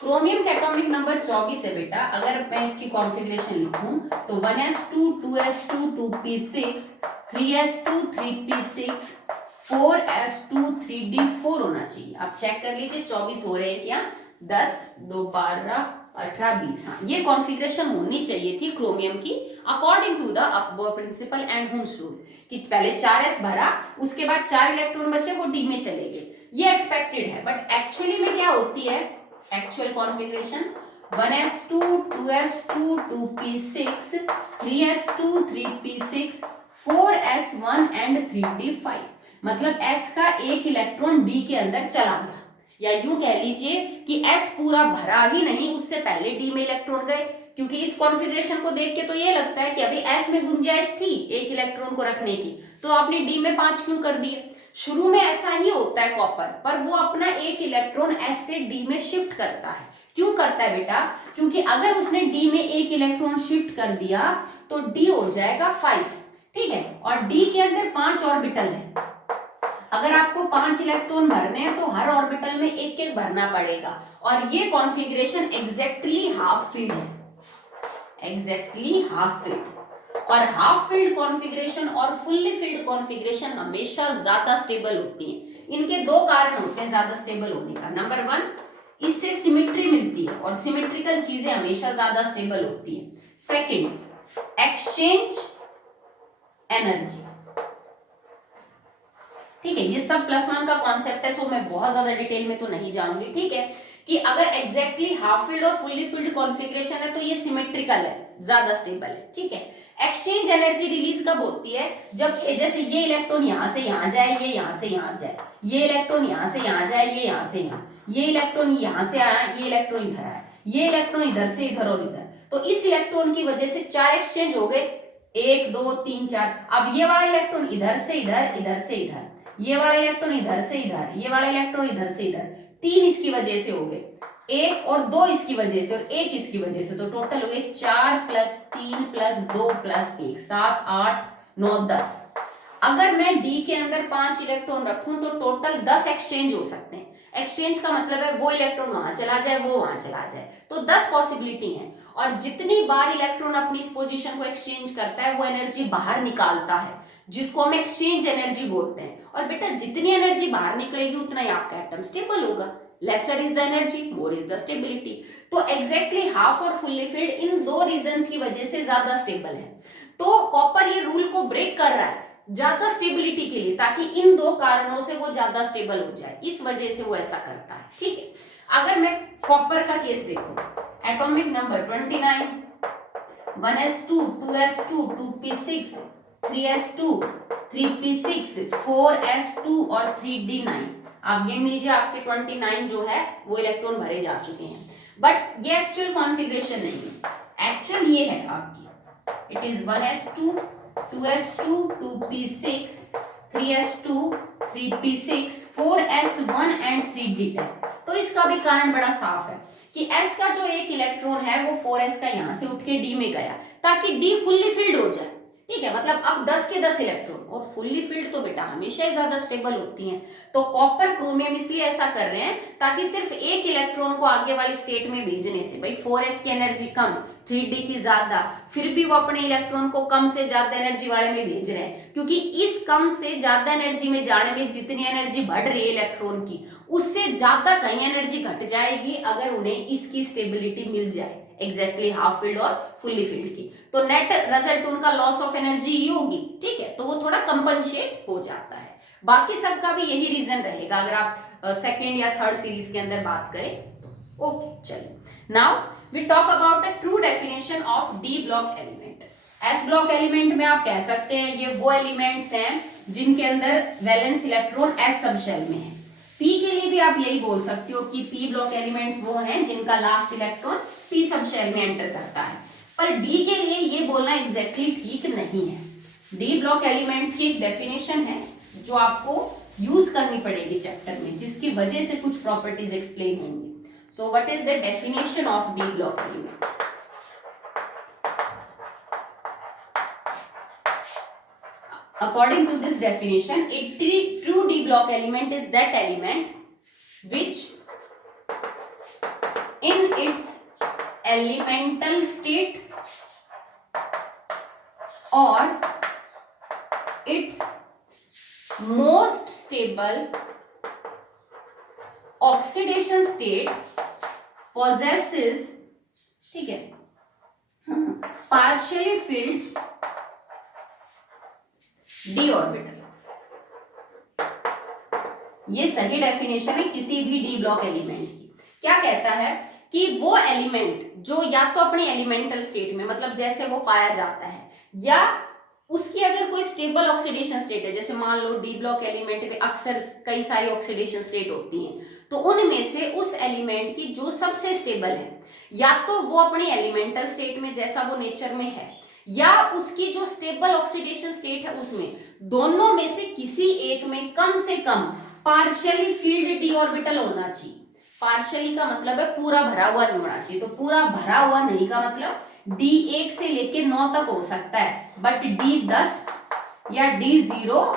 क्रोमियम का एटॉमिक नंबर 24 है बेटा। अगर मैं इसकी कॉन्फ़िगरेशन लिखूं तो 1s2 2s2 2p6 3s2 3p6 4s2 3d4 होना चाहिए। आप चेक कर लीजिए 24 हो रहे हैं क्या, 10 2 12 18 20। हाँ, ये कॉन्फ़िगरेशन होनी चाहिए थी क्रोमियम की according to the aufbau principle and Hund's rule, कि पहले 4s भरा, उसके बाद 4 इलेक्ट्रॉन बचे वो डी में चले गए। ये एक्सपेक्टेड है, बट एक्चुअली में क्या होती है actual configuration 1s2 2s2 2p6 3s2 3p6 4s1 and 3d5। मतलब s का एक इलेक्ट्रॉन d के अंदर चला गया, या यूं कह लीजिए कि s पूरा भरा ही नहीं, उससे पहले d में इलेक्ट्रॉन गए। क्योंकि इस कॉन्फ़िगरेशन को देख के तो ये लगता है कि अभी s में गुंजाइश थी एक इलेक्ट्रॉन को रखने की, तो आपने d में 5 क्यों कर दिए। शुरू में ऐसा ही होता है कॉपर, पर वो अपना एक इलेक्ट्रॉन S से D में शिफ्ट करता है। क्यों करता है बेटा, क्योंकि अगर उसने D में एक इलेक्ट्रॉन शिफ्ट कर दिया तो D हो जाएगा 5। ठीक है, और D के अंदर 5 ऑर्बिटल है। अगर आपको 5 इलेक्ट्रॉन भरने हैं तो हर ऑर्बिटल में एक एक भरना पड़ेगा, और ये कॉन्फ़िगरेशन एग्जैक्टली हाफ फील्ड है, एग्जैक्टली हाफ फील्ड। और हाफ फील्ड कॉन्फ़िगरेशन और फुल्ली फील्ड कॉन्फ़िगरेशन हमेशा ज्यादा स्टेबल होती है। इनके 2 कारण होते हैं ज्यादा स्टेबल होने का। नंबर 1, इससे सिमेट्री मिलती है और सिमेट्रिकल चीजें हमेशा ज्यादा स्टेबल होती है। Second, exchange energy. ठीक है, ये सब +1 का कॉन्सेप्ट है, सो मैं बहुत ज्यादा डिटेल में तो नहीं जाऊंगी। ठीक है, कि अगर एग्जैक्टली हाफ फील्ड और फुल्ली फील्ड कॉन्फ़िगरेशन है तो ये सिमेट्रिकल है, ज्यादा स्टेबल है। ठीक है, एक्सचेंज एनर्जी रिलीज कब होती है, जब जैसे ये इलेक्ट्रॉन यहां से यहां जाए, ये यहां से यहां जाए, ये इलेक्ट्रॉन यहां से यहां जाए, ये यहां से यहां, ये इलेक्ट्रॉन यहां से आया, ये इलेक्ट्रॉन इधर आया, ये इलेक्ट्रॉन इधर से इधर और इधर। तो इस इलेक्ट्रॉन की वजह से 4 एक्सचेंज हो गए, 1 2 3 4। अब ये वाला इलेक्ट्रॉन इधर से इधर, इधर से इधर, ये वाला इलेक्ट्रॉन इधर से इधर, ये वाला इलेक्ट्रॉन इधर से इधर। 3 इसकी वजह से हो गए, 1 और 2 इसकी वजह से और 1 इसकी वजह से, तो टोटल हुए 4 + 3 + 2 + 1 7 8 9 10। अगर मैं डी के अंदर 5 इलेक्ट्रॉन रखूं तो टोटल 10 एक्सचेंज हो सकते हैं। एक्सचेंज का मतलब है वो इलेक्ट्रॉन वहां चला जाए, वो वहां चला जाए, तो 10 पॉसिबिलिटी है। और जितनी बार इलेक्ट्रॉन अपनी इस पोजीशन को एक्सचेंज करता है वो एनर्जी बाहर निकालता है, जिसको हम एक्सचेंज एनर्जी बोलते हैं। और बेटा जितनी एनर्जी बाहर निकलेगी उतना ही आपका एटम स्टेबल होगा। Lesser is the energy, more is the stability. तो एग्जैक्टली हाफ और फुल्ली फील्ड इन 2 रीजंस की वजह से ज्यादा स्टेबल है। तो कॉपर ये रूल को ब्रेक कर रहा है ज्यादा स्टेबिलिटी के लिए, ताकि इन 2 कारणों से वो ज्यादा स्टेबल हो जाए, इस वजह से वो ऐसा करता है। ठीक है, अगर मैं कॉपर का केस देखूं, atomic number 29, 1s2 2s2 2p6 3s2 3p6 4s2 और 3d9। आप गिन लीजिए, आपके 29 जो है वो इलेक्ट्रॉन भरे जा चुके हैं। बट ये एक्चुअल कॉन्फ़िगरेशन नहीं है, एक्चुअल ये है आपकी, it is 1s2 2s2 2p6 3s2 3p6, 4s1 and 3d10। तो इसका भी कारण बड़ा साफ है कि s का जो एक इलेक्ट्रॉन है वो 4s का यहां से उठ के d में गया ताकि d फुल्ली फिल्ड हो जाए। ठीक है, मतलब अब 10 के 10 इलेक्ट्रॉन, और फुल्ली फिल्ड तो बेटा हमेशा ही ज्यादा स्टेबल होती हैं। तो कॉपर क्रोमियम इसलिए ऐसा कर रहे हैं ताकि सिर्फ एक इलेक्ट्रॉन को आगे वाली स्टेट में भेजने से, भाई 4s की एनर्जी कम, 3d की ज्यादा, फिर भी वो अपने इलेक्ट्रॉन को कम से ज्यादा एनर्जी वाले में भेज रहे हैं, क्योंकि इस कम से ज्यादा एनर्जी में जाने में जितनी एनर्जी बढ़ रही है इलेक्ट्रॉन की, उससे ज्यादा कहीं एनर्जी घट जाएगी अगर उन्हें इसकी स्टेबिलिटी मिल जाए, एग्जैक्टली हाफ फील्ड और फुल्ली फील्ड की। तो नेट रिजल्ट उनका लॉस ऑफ एनर्जी ही होगी। ठीक है, तो वो थोड़ा कंपनसेट हो जाता है। बाकी सबका भी यही रीजन रहेगा अगर आप सेकेंड या थर्ड सीरीज के अंदर बात करें तो। ओके, चलिए now we talk about the true definition of D block element. S block element में आप कह सकते हैं ये वो एलिमेंट्स हैं जिनके अंदर valence electron S sub shell में है। पी के लिए भी आप यही बोल सकते हो कि पी ब्लॉक एलिमेंट्स वो हैं जिनका last electron P sub shell में एंटर करता है। पर डी के लिए ये बोलना एग्जैक्टली ठीक नहीं है। डी ब्लॉक एलिमेंट्स की एक डेफिनेशन है जो आपको यूज करनी पड़ेगी चैप्टर में, जिसकी वजह से कुछ प्रॉपर्टीज एक्सप्लेन होंगी। So what is the definition of D block element? According to this definition, a true D block element is that element which in its elemental state or its most stable oxidation state possesses, ठीक है, partially filled D orbital. ये सही definition है किसी भी D block element की। क्या कहता है कि वो एलिमेंट जो या तो अपने एलिमेंटल स्टेट में, मतलब जैसे वो पाया जाता है, या उसकी अगर कोई स्टेबल ऑक्सीडेशन स्टेट है, जैसे मान लो डी ब्लॉक एलिमेंट में अक्सर कई सारी ऑक्सीडेशन स्टेट होती हैं, तो उनमें से उस एलिमेंट की जो सबसे स्टेबल है, या तो वो अपने एलिमेंटल स्टेट में जैसा वो नेचर में है, या उसकी जो स्टेबल ऑक्सीडेशन स्टेट है उसमें, दोनों में से किसी एक में कम से कम पार्शियली फील्ड डी ऑर्बिटल होना चाहिए। पार्शियली का मतलब है पूरा भरा हुआ नहीं होना चाहिए। तो पूरा भरा हुआ नहीं का मतलब D1 से लेके 9 तक हो सकता है, बट D10 या D0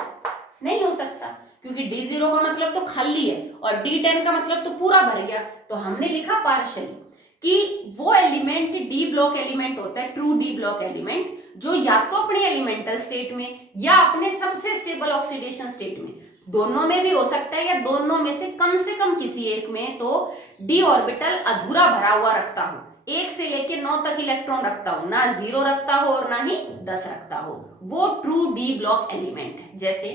नहीं हो सकता, क्योंकि D0 का मतलब तो खाली है और D10 का मतलब तो पूरा भर गया। तो हमने लिखा पार्शियली कि वो एलिमेंट डी ब्लॉक एलिमेंट होता है, ट्रू डी ब्लॉक एलिमेंट, जो या तो अपने एलिमेंटल स्टेट में या अपने सबसे स्टेबल ऑक्सीडेशन स्टेट में, दोनों में भी हो सकता है, या दोनों में से कम किसी एक में, तो डी ऑर्बिटल अधूरा भरा हुआ रखता हो, 1 से लेके 9 तक इलेक्ट्रॉन रखता हो, ना 0 रखता हो और ना ही 10 रखता हो, वो ट्रू डी ब्लॉक एलिमेंट है। जैसे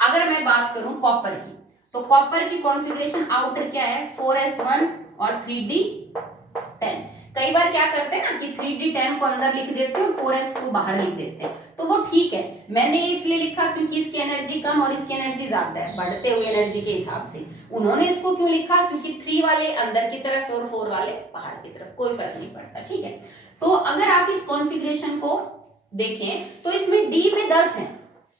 अगर मैं बात करूं कॉपर की, तो कॉपर की कॉन्फ़िगरेशन आउटर क्या है, 4s1 और 3d10। कई बार क्या करते हैं ना कि 3d10 को अंदर लिख देते हैं, 4s को बाहर लिख देते हैं, तो वो ठीक है। मैंने इसलिए लिखा क्योंकि इसकी एनर्जी कम और इसकी एनर्जी ज्यादा है, बढ़ते हुए एनर्जी के हिसाब से। उन्होंने इसको क्यों लिखा, क्योंकि 3 वाले अंदर की तरफ और 4 वाले बाहर की तरफ, कोई फर्क नहीं पड़ता। ठीक है, तो अगर आप इस कॉन्फ़िगरेशन को देखें तो इसमें डी में 10 है,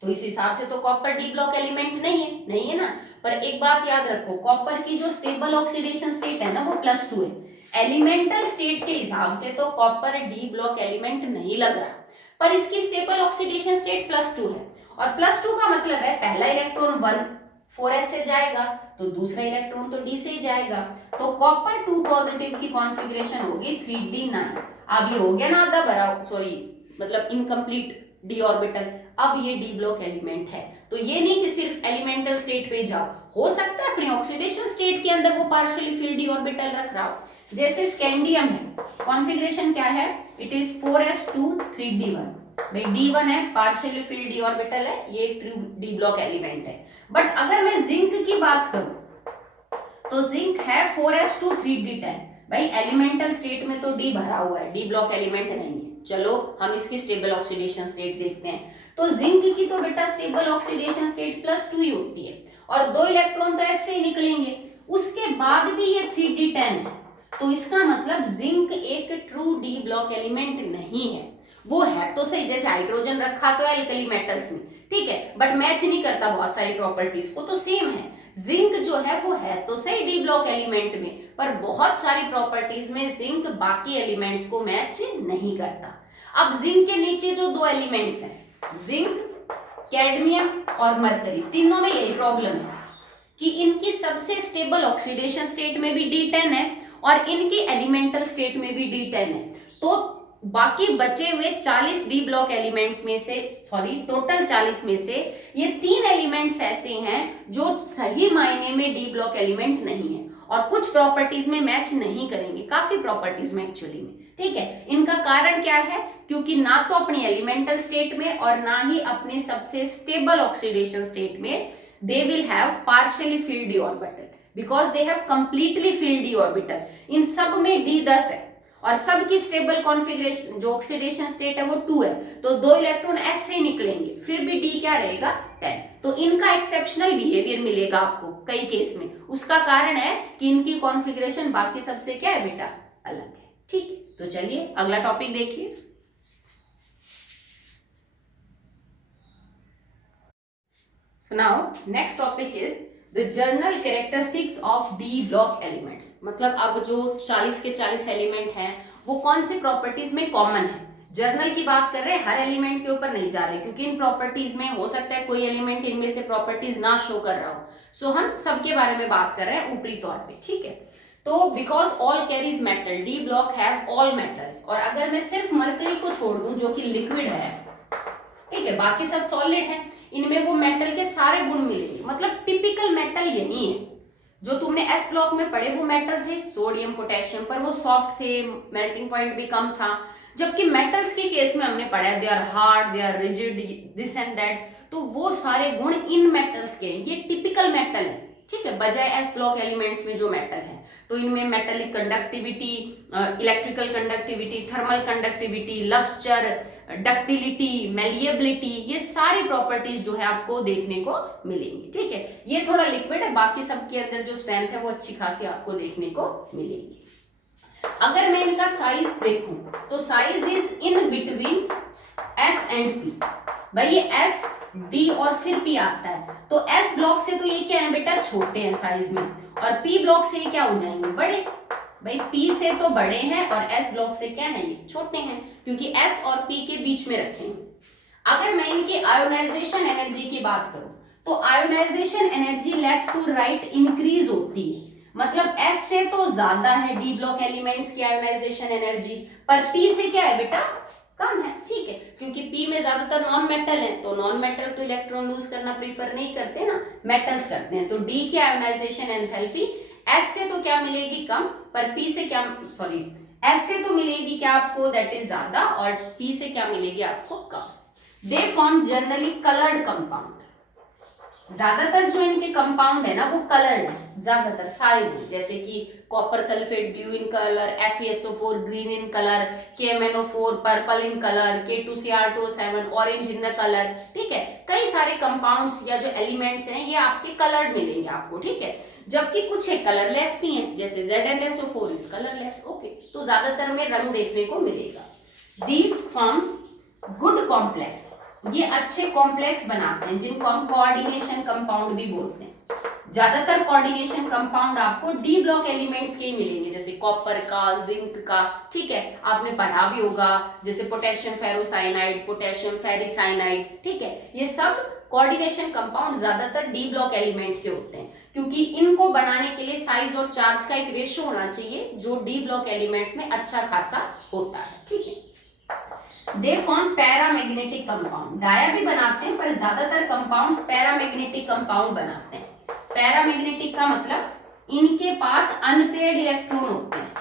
तो इस हिसाब से तो कॉपर डी ब्लॉक एलिमेंट नहीं है ना। पर एक बात याद रखो, कॉपर की जो स्टेबल ऑक्सीडेशन स्टेट है ना वो +2 है। एलिमेंटल स्टेट के हिसाब से तो कॉपर डी ब्लॉक एलिमेंट नहीं लग रहा, पर इसकी स्टेबल ऑक्सीडेशन स्टेट +2 है, और +2 का मतलब है पहला इलेक्ट्रॉन 1 4s से जाएगा तो दूसरा इलेक्ट्रॉन तो d से ही जाएगा। तो कॉपर 2 पॉजिटिव की कॉन्फ़िगरेशन होगी 3d9। अब ये हो गया ना आधा भरा, सॉरी मतलब इनकम्प्लीट डी ऑर्बिटल, अब ये डी ब्लॉक एलिमेंट है। तो ये नहीं कि सिर्फ एलिमेंटल स्टेट पे जाओ, हो सकता है अपने ऑक्सीडेशन स्टेट के अंदर वो पार्शियली फिल्ड डी ऑर्बिटल रख रहा हो। जैसे स्कैंडियम है, कॉन्फ़िगरेशन क्या है, इट इज 4s2 3d1। भाई d1 है, पार्शियली फिल्ड डी ऑर्बिटल है, ये ट्रू डी ब्लॉक एलिमेंट है। बट अगर मैं जिंक की बात करूं तो जिंक है 4s2 3d10। भाई एलिमेंटल स्टेट में तो डी भरा हुआ है, डी ब्लॉक एलिमेंट नहीं है। चलो हम इसकी स्टेबल ऑक्सीडेशन स्टेट देखते हैं। तो जिंक की तो बेटा स्टेबल ऑक्सीडेशन स्टेट +2 ही होती है, और 2 इलेक्ट्रॉन तो ऐसे ही निकलेंगे। उसके बाद भी ये 3d10 है, तो इसका मतलब जिंक एक ट्रू डी ब्लॉक एलिमेंट नहीं है। वो है तो सही, जैसे हाइड्रोजन रखा तो है एल्कली मेटल्स में, ठीक है, बट मैच नहीं करता बहुत सारी प्रॉपर्टीज को। तो सेम है, जिंक जो है वो है तो सही डी ब्लॉक एलिमेंट में, पर बहुत सारी प्रॉपर्टीज में जिंक बाकी एलिमेंट्स को मैच नहीं करता। अब जिंक के नीचे जो दो एलिमेंट्स हैं, जिंक, कैडमियम और मरकरी, तीनों में यही प्रॉब्लम है कि इनकी सबसे स्टेबल ऑक्सीडेशन स्टेट में भी D10 है और इनकी एलिमेंटल स्टेट में भी D10 है। तो बाकी बचे हुए 40 डी ब्लॉक एलिमेंट्स में से, सॉरी टोटल 40 में से ये 3 एलिमेंट्स ऐसे हैं जो सही मायने में डी ब्लॉक एलिमेंट नहीं है और कुछ प्रॉपर्टीज में मैच नहीं करेंगे, काफी प्रॉपर्टीज में एक्चुअली में, ठीक है। इनका कारण क्या है, क्योंकि ना तो अपनी एलिमेंटल स्टेट में और ना ही अपने सबसे स्टेबल ऑक्सीडेशन स्टेट में they will have partially filled d orbital because they have completely filled d orbital। इन सब में d10 है और सबकी स्टेबल कॉन्फ़िगरेशन जो ऑक्सीडेशन स्टेट है वो 2 है, तो 2 इलेक्ट्रॉन s से ही निकलेंगे, फिर भी d क्या रहेगा 10। तो इनका एक्सेप्शनल बिहेवियर मिलेगा आपको कई केस में। उसका कारण है कि इनकी कॉन्फ़िगरेशन बाकी सबसे क्या है बेटा, अलग है, ठीक है। तो चलिए अगला टॉपिक देखिए। So now next topic is the general characteristics of D block elements। मतलब अब जो 40 के 40 एलिमेंट हैं वो कौन से प्रॉपर्टीज में कॉमन है। जर्नल की बात कर रहे हैं, हर एलिमेंट के ऊपर नहीं जा रहे क्योंकि इन प्रॉपर्टीज में हो सकता है कोई एलिमेंट इनमें से प्रॉपर्टीज ना शो कर रहा हो। सो हम सबके बारे में बात कर रहे हैं ऊपरी तौर पे, ठीक है। तो because all carries metal, D block have all metals. और अगर मैं सिर्फ मरकरी को छोड़ दूं जो कि लिक्विड है, ठीक है, बाकी सब सॉलिड है, इनमें वो मेटल के सारे गुण मिलेंगे। मतलब टिपिकल मेटल यही है जो तुमने एस ब्लॉक में पढ़े, वो मेटल थे सोडियम पोटेशियम, पर वो सॉफ्ट थे, मेल्टिंग पॉइंट भी कम था। जबकि मेटल्स के केस में हमने पढ़ा they are hard, they are rigid, this and that, तो वो सारे गुण इन मेटल्स के हैं, ये टिपिकल मेटल है, ठीक है, बजाय एस ब्लॉक एलिमेंट्स में जो मेटल है। तो इनमें metallic conductivity, electrical conductivity, thermal conductivity, lustre, ductility, malleability, ये सारी प्रॉपर्टीज जो है आपको देखने को मिलेंगी, ठीक है। ये थोड़ा लिक्विड है, बाकी सबके अंदर जो स्ट्रेंथ है वो अच्छी खासी आपको देखने को मिलेगी। अगर मैं इनका साइज देखूं तो size is in between S and P। भाई ये S, D और फिर P आता है, तो S ब्लॉक से तो ये क्या है बेटा, छोटे हैं साइज में, और P ब्लॉक से ये क्या हो जाएंगे, बड़े। भाई P से तो बड़े हैं और S ब्लॉक से क्या है, ये छोटे हैं, क्योंकि S और P के बीच में रखे हैं। अगर मैं इनकी आयोनाइजेशन एनर्जी की बात करूं तो ionization energy left to right increase होती है। मतलब S से तो ज्यादा है डी ब्लॉक एलिमेंट्स की आयोनाइजेशन एनर्जी, पर P से क्या है बेटा, कम है, ठीक है, क्योंकि P में ज्यादातर नॉन मेटल है, तो नॉन मेटल तो इलेक्ट्रॉन लूज करना प्रीफर नहीं करते ना, मेटल्स करते हैं। तो D की आयोनाइजेशन एंथैल्पी S से तो क्या मिलेगी, कम, पर P से क्या, सॉरी S से तो मिलेगी क्या आपको, दैट इज ज्यादा, और P से क्या मिलेगी आपको, कम। They form generally coloured compound. ज्यादातर जो इनके कंपाउंड है ना वो कलर्ड है, ज्यादातर सारे नहीं, जैसे कि copper sulphate blue in colour, FeSO4 green in colour, KMnO4 purple in colour, K2Cr2O7 orange in the colour, ठीक है। कई सारे कंपाउंड्स या जो एलिमेंट्स हैं ये आपके कलर्ड मिलेंगे आपको, ठीक है। जबकि कुछ एक कलरलेस भी हैं, जैसे ZnSO4 इज कलरलेस, ओके। तो ज्यादातर में रंग देखने को मिलेगा। दीज फॉर्म्स गुड कॉम्प्लेक्स, ये अच्छे कॉम्प्लेक्स बनाते हैं जिनको हम कोऑर्डिनेशन कंपाउंड भी बोलते हैं। ज्यादातर कोऑर्डिनेशन कंपाउंड आपको डी ब्लॉक एलिमेंट्स के ही मिलेंगे, जैसे कॉपर का, जिंक का, ठीक है, आपने पढ़ा भी होगा, जैसे पोटेशियम फेरोसाइनाइड, पोटेशियम फेरिसाइनाइड, ठीक है। ये सब कोऑर्डिनेशन कंपाउंड ज्यादातर डी ब्लॉक एलिमेंट के होते हैं, क्योंकि इनको बनाने के लिए साइज और चार्ज का एक रेशियो होना चाहिए जो डी ब्लॉक एलिमेंट्स में अच्छा खासा होता है, ठीक है। They form paramagnetic compound, dia भी बनाते हैं पर ज्यादातर कंपाउंड्स पैरामैग्नेटिक कंपाउंड बनाते हैं। पैरामैग्नेटिक का मतलब इनके पास अनपेयर्ड इलेक्ट्रॉन होते हैं।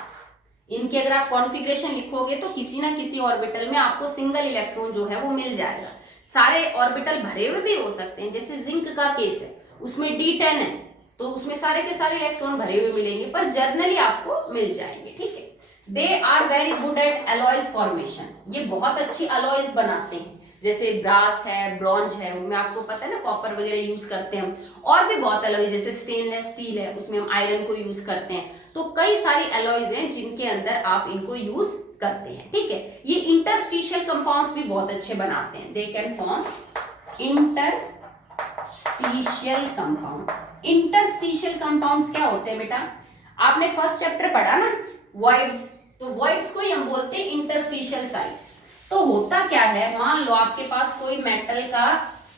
इनके अगर आप कॉन्फ़िगरेशन लिखोगे तो किसी ना किसी ऑर्बिटल में आपको सिंगल इलेक्ट्रॉन जो है वो मिल जाएगा। सारे ऑर्बिटल भरे हुए भी हो सकते हैं, जैसे जिंक का केस है, उसमें D10 है तो उसमें सारे के सारे इलेक्ट्रॉन भरे हुए मिलेंगे, पर जर्नली आपको मिल जाएंगे, ठीक है। They are very good at alloys formation, ये बहुत अच्छी अलॉयज बनाते हैं, जैसे ब्रास है, ब्रॉन्ज है, उनमें आपको पता है ना कॉपर वगैरह यूज करते हैं, और भी बहुत अलॉय, जैसे स्टेनलेस स्टील है उसमें हम आयरन को यूज करते हैं। तो कई सारी अलॉयज हैं जिनके अंदर आप इनको यूज करते हैं, ठीक है। ये इंटरस्टिशियल कंपाउंड्स भी बहुत अच्छे बनाते हैं। They can form interstitial compound. Interstitial compounds क्या होते हैं बेटा, आपने फर्स्ट चैप्टर पढ़ा ना वॉइड्स, तो वॉइड्स को ही हम बोलते हैं इंटरस्टिशियल साइट्स। तो होता क्या है, मान लो आपके पास कोई मेटल का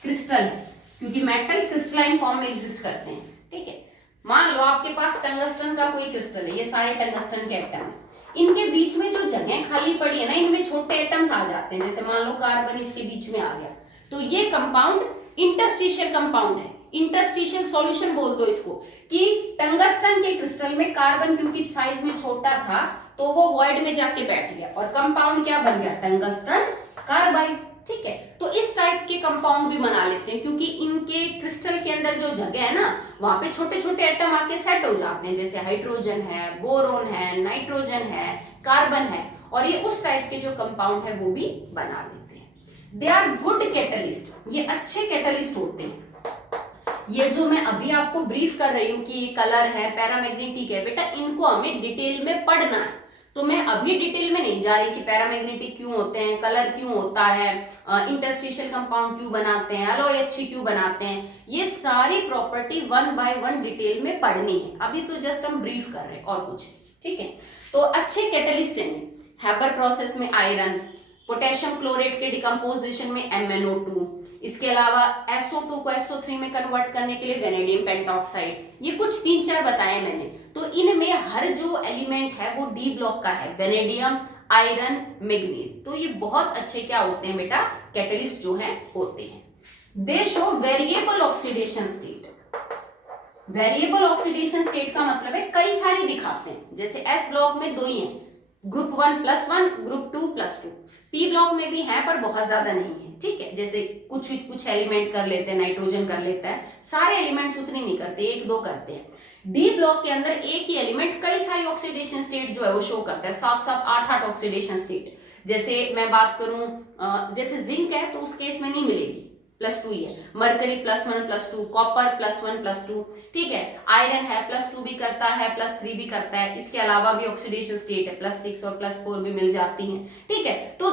क्रिस्टल है, क्योंकि मेटल क्रिस्टलाइन फॉर्म में एग्जिस्ट करते हैं, ठीक है। मान लो आपके पास टंगस्टन का कोई क्रिस्टल है, ये सारे टंगस्टन के एटम है, इनके बीच में जो जगह खाली पड़ी है ना, इनमें छोटे एटम्स आ जाते हैं, जैसे मान लो कार्बन इसके बीच में आ गया, तो ये कंपाउंड इंटरस्टिशियल कंपाउंड है। इंटरस्टिशियल सॉल्यूशन बोल दो इसको, कि टंगस्टन के क्रिस्टल में कार्बन क्योंकि साइज में छोटा था तो वो वॉइड में जाके बैठ गया और कंपाउंड क्या बन गया, टंगस्टन कार्बाइड, ठीक है। तो इस टाइप के कंपाउंड भी बना लेते हैं, क्योंकि इनके क्रिस्टल के अंदर जो जगह है ना, वहां पे छोटे छोटे एटम आके सेट हो जाते हैं, जैसे हाइड्रोजन है, बोरोन है, नाइट्रोजन है, कार्बन है, और ये उस टाइप के जो कंपाउंड है वो भी बना लेते हैं। दे आर गुड कैटलिस्ट, ये अच्छे कैटलिस्ट होते हैं। ये जो मैं अभी आपको ब्रीफ कर रही हूँ कि ये कलर है, पैरामैग्नेटिक है, बेटा इनको हमें डिटेल में पढ़ना है, तो मैं अभी डिटेल में नहीं जा रही कि पैरामैग्नेटिक क्यों होते हैं, कलर क्यों होता है, इंटरस्टिशियल कंपाउंड क्यों बनाते हैं, अलॉय अच्छी क्यों बनाते हैं, ये सारी property one by one detail में पढ़नी है। अभी तो जस्ट हम ब्रीफ कर रहे हैं और कुछ, ठीक है। तो अच्छे कैटलिस्ट हैं, हैबर प्रोसेस में आयरन, पोटेशियम क्लोरेट के डिकम्पोजिशन में MnO2, इसके अलावा SO2 को SO3 में कन्वर्ट करने के लिए वेनेडियम पेंटॉक्साइड, ये कुछ 3-4 बताए मैंने। तो इनमें हर जो एलिमेंट है वो डी ब्लॉक का है, वेनेडियम, आयरन, मैग्नीज। तो ये बहुत अच्छे क्या होते हैं बेटा, कैटलिस्ट जो है होते हैं। दे show variable oxidation state. Variable oxidation state का मतलब है कई सारी दिखाते हैं, जैसे S ब्लॉक में 2 ही है, ग्रुप 1+1, ग्रुप 2+2। P ब्लॉक में भी है पर बहुत ज्यादा नहीं है, ठीक है। जैसे कुछ एलिमेंट कर लेते हैं, नाइट्रोजन कर लेता है, सारे एलिमेंट्स उतने नहीं करते, 1-2 करते हैं। डी ब्लॉक के अंदर एक ही एलिमेंट कई सारी ऑक्सीडेशन स्टेट जो है वो शो करता है, 7-7, 8-8 ऑक्सीडेशन स्टेट। जैसे मैं बात करूं, जैसे जिंक है तो उस केस में नहीं मिलेगी, +2 ही है, मरकरी +1+2, कॉपर +1+2, ठीक है। आयरन है +2 भी करता है, +3 भी करता है, इसके अलावा भी ऑक्सीडेशन स्टेट है +6 और +4 भी मिल जाती हैं, ठीक है। तो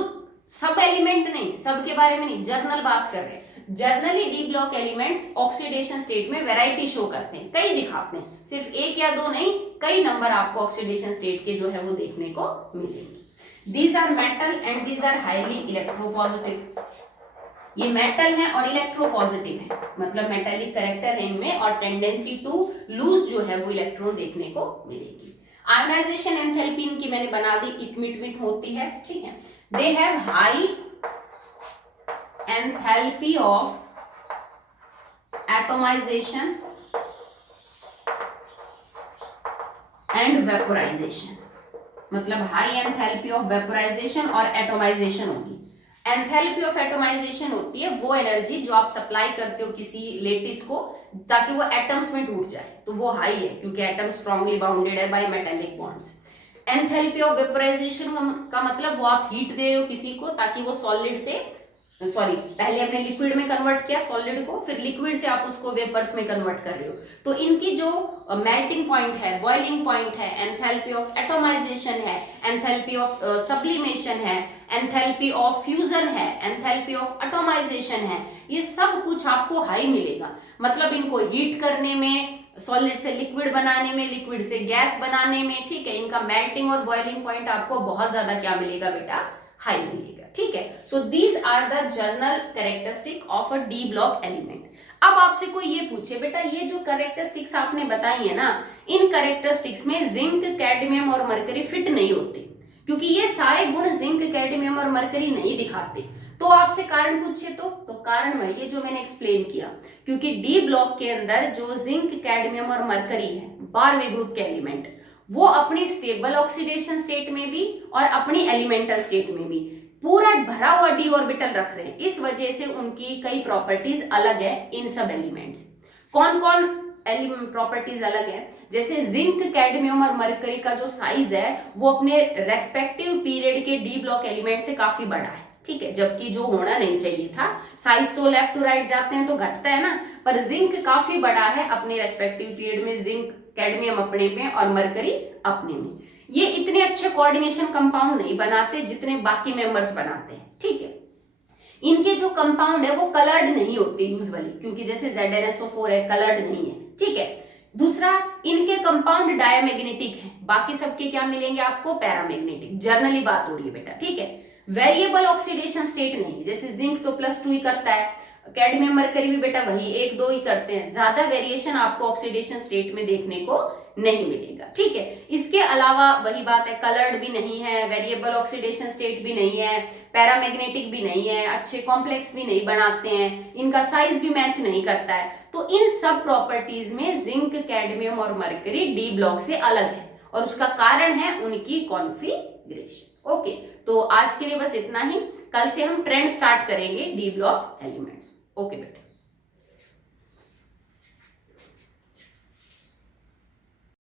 सब एलिमेंट नहीं, सब के बारे में नहीं, जर्नल बात कर रहे हैं। Generally D block elements oxidation state में वैरायटी शो करते हैं, कई दिखाते हैं, सिर्फ 1 या 2 नहीं, कई नंबर आपको ऑक्सीडेशन स्टेट के जो है वो देखने को मिलेंगे। These are metal and these are highly electropositive. ये मेटल है और इलेक्ट्रोपॉजिटिव है, मतलब मेटेलिक कैरेक्टर है इनमें, और टेंडेंसी टू लूज जो है वो इलेक्ट्रॉन देखने को मिलेगी। आयोनाइजेशन एंथैल्पी इनकी मैंने बना दी, इटमिट होती है, ठीक है। They have high enthalpy of atomization and vaporisation, मतलब हाई एंथैल्पी ऑफ वेपोराइजेशन और एटोमाइजेशन होगी। एंथैल्पी ऑफ एटोमाइजेशन होती है वो एनर्जी जो आप सप्लाई करते हो किसी लेटिस को ताकि वो एटम्स में टूट जाए, तो वो हाई है क्योंकि एटम स्ट्रांगली बाउंडेड है by metallic bonds. Enthalpy of vaporization का मतलब वो आप हीट दे रहे हो किसी को ताकि वो सॉलिड से पहले अपने लिक्विड में कन्वर्ट किया सॉलिड को, फिर लिक्विड से आप उसको वेपर्स में कन्वर्ट कर रहे हो, तो इनकी जो मेल्टिंग पॉइंट है, बॉइलिंग पॉइंट है, एंथैल्पी ऑफ एटोमाइजेशन है, एंथैल्पी ऑफ सब्लिमेशन है, एंथैल्पी ऑफ फ्यूजन है, एंथैल्पी ऑफ एटोमाइजेशन है, ये सब कुछ आपको हाई मिलेगा। मतलब इनको हीट करने में, सॉलिड से लिक्विड बनाने में, लिक्विड से गैस बनाने में, ठीक है, इनका मेल्टिंग और बॉइलिंग पॉइंट आपको बहुत ज्यादा क्या मिलेगा बेटा, हाई मिलेगा, ठीक है। So these are the general characteristic of a D block element. अब आपसे कोई ये पूछे बेटा ये जो कैरेक्टरिस्टिक्स आपने बताई है ना, इन कैरेक्टरिस्टिक्स में जिंक, कैडमियम और मरकरी फिट नहीं होते, क्योंकि ये सारे गुण जिंक, कैडमियम और मरकरी नहीं दिखाते। तो आपसे कारण पूछे तो कारण वही है जो मैंने एक्सप्लेन किया, क्योंकि डी ब्लॉक के अंदर जो जिंक, कैडमियम और मरकरी है, 12वें ग्रुप के एलिमेंट, वो अपनी स्टेबल ऑक्सीडेशन स्टेट में भी और अपनी एलिमेंटल स्टेट में भी पूरा भरा हुआ डी ऑर्बिटल रख रहे हैं। इस वजह से उनकी कई प्रॉपर्टीज अलग है इन सब एलिमेंट्स। कौन कौन प्रॉपर्टीज अलग है? जैसे जिंक, कैडमियम और मरकरी का जो साइज है वो अपने रेस्पेक्टिव पीरियड के डी ब्लॉक एलिमेंट से काफी बड़ा है, ठीक है, जबकि जो होना नहीं चाहिए था, साइज तो लेफ्ट टू राइट जाते हैं तो घटता है ना, पर जिंक काफी बड़ा है अपने रेस्पेक्टिव पीरियड में, जिंक, कैडमियम अपने में और मरकरी अपने में। ये इतने अच्छे कोऑर्डिनेशन कंपाउंड नहीं बनाते जितने बाकी मेंबर्स बनाते हैं, ठीक है। इनके जो कंपाउंड है वो कलर्ड नहीं होते यूजुअली, क्योंकि जैसे ZnSO4 है, कलर्ड नहीं है, ठीक है। दूसरा, इनके कंपाउंड डायमैग्नेटिक है, बाकी सबके क्या मिलेंगे आपको, पैरामैग्नेटिक। जर्नली बात हो रही है बेटा, ठीक है। वेरिएबल ऑक्सीडेशन स्टेट नहीं, जैसे जिंक तो +2 ही करता है, कैडमियम मरकरी भी बेटा वही 1-2 ही करते हैं, ज्यादा वेरिएशन आपको ऑक्सीडेशन स्टेट में देखने को नहीं मिलेगा, ठीक है। इसके अलावा वही बात है, कलर्ड भी नहीं है, वेरिएबल ऑक्सीडेशन स्टेट भी नहीं है, पैरामैग्नेटिक भी नहीं है, अच्छे कॉम्प्लेक्स भी नहीं बनाते हैं, इनका साइज भी मैच नहीं करता है। तो इन सब प्रॉपर्टीज में जिंक, कैडमियम और मरकरी डी ब्लॉक से अलग है, और उसका कारण है उनकी कॉन्फ़िगरेशन। ओके, तो आज के लिए बस इतना ही। कल से हम ट्रेंड स्टार्ट करेंगे डी ब्लॉक एलिमेंट्स। ओके बेटा।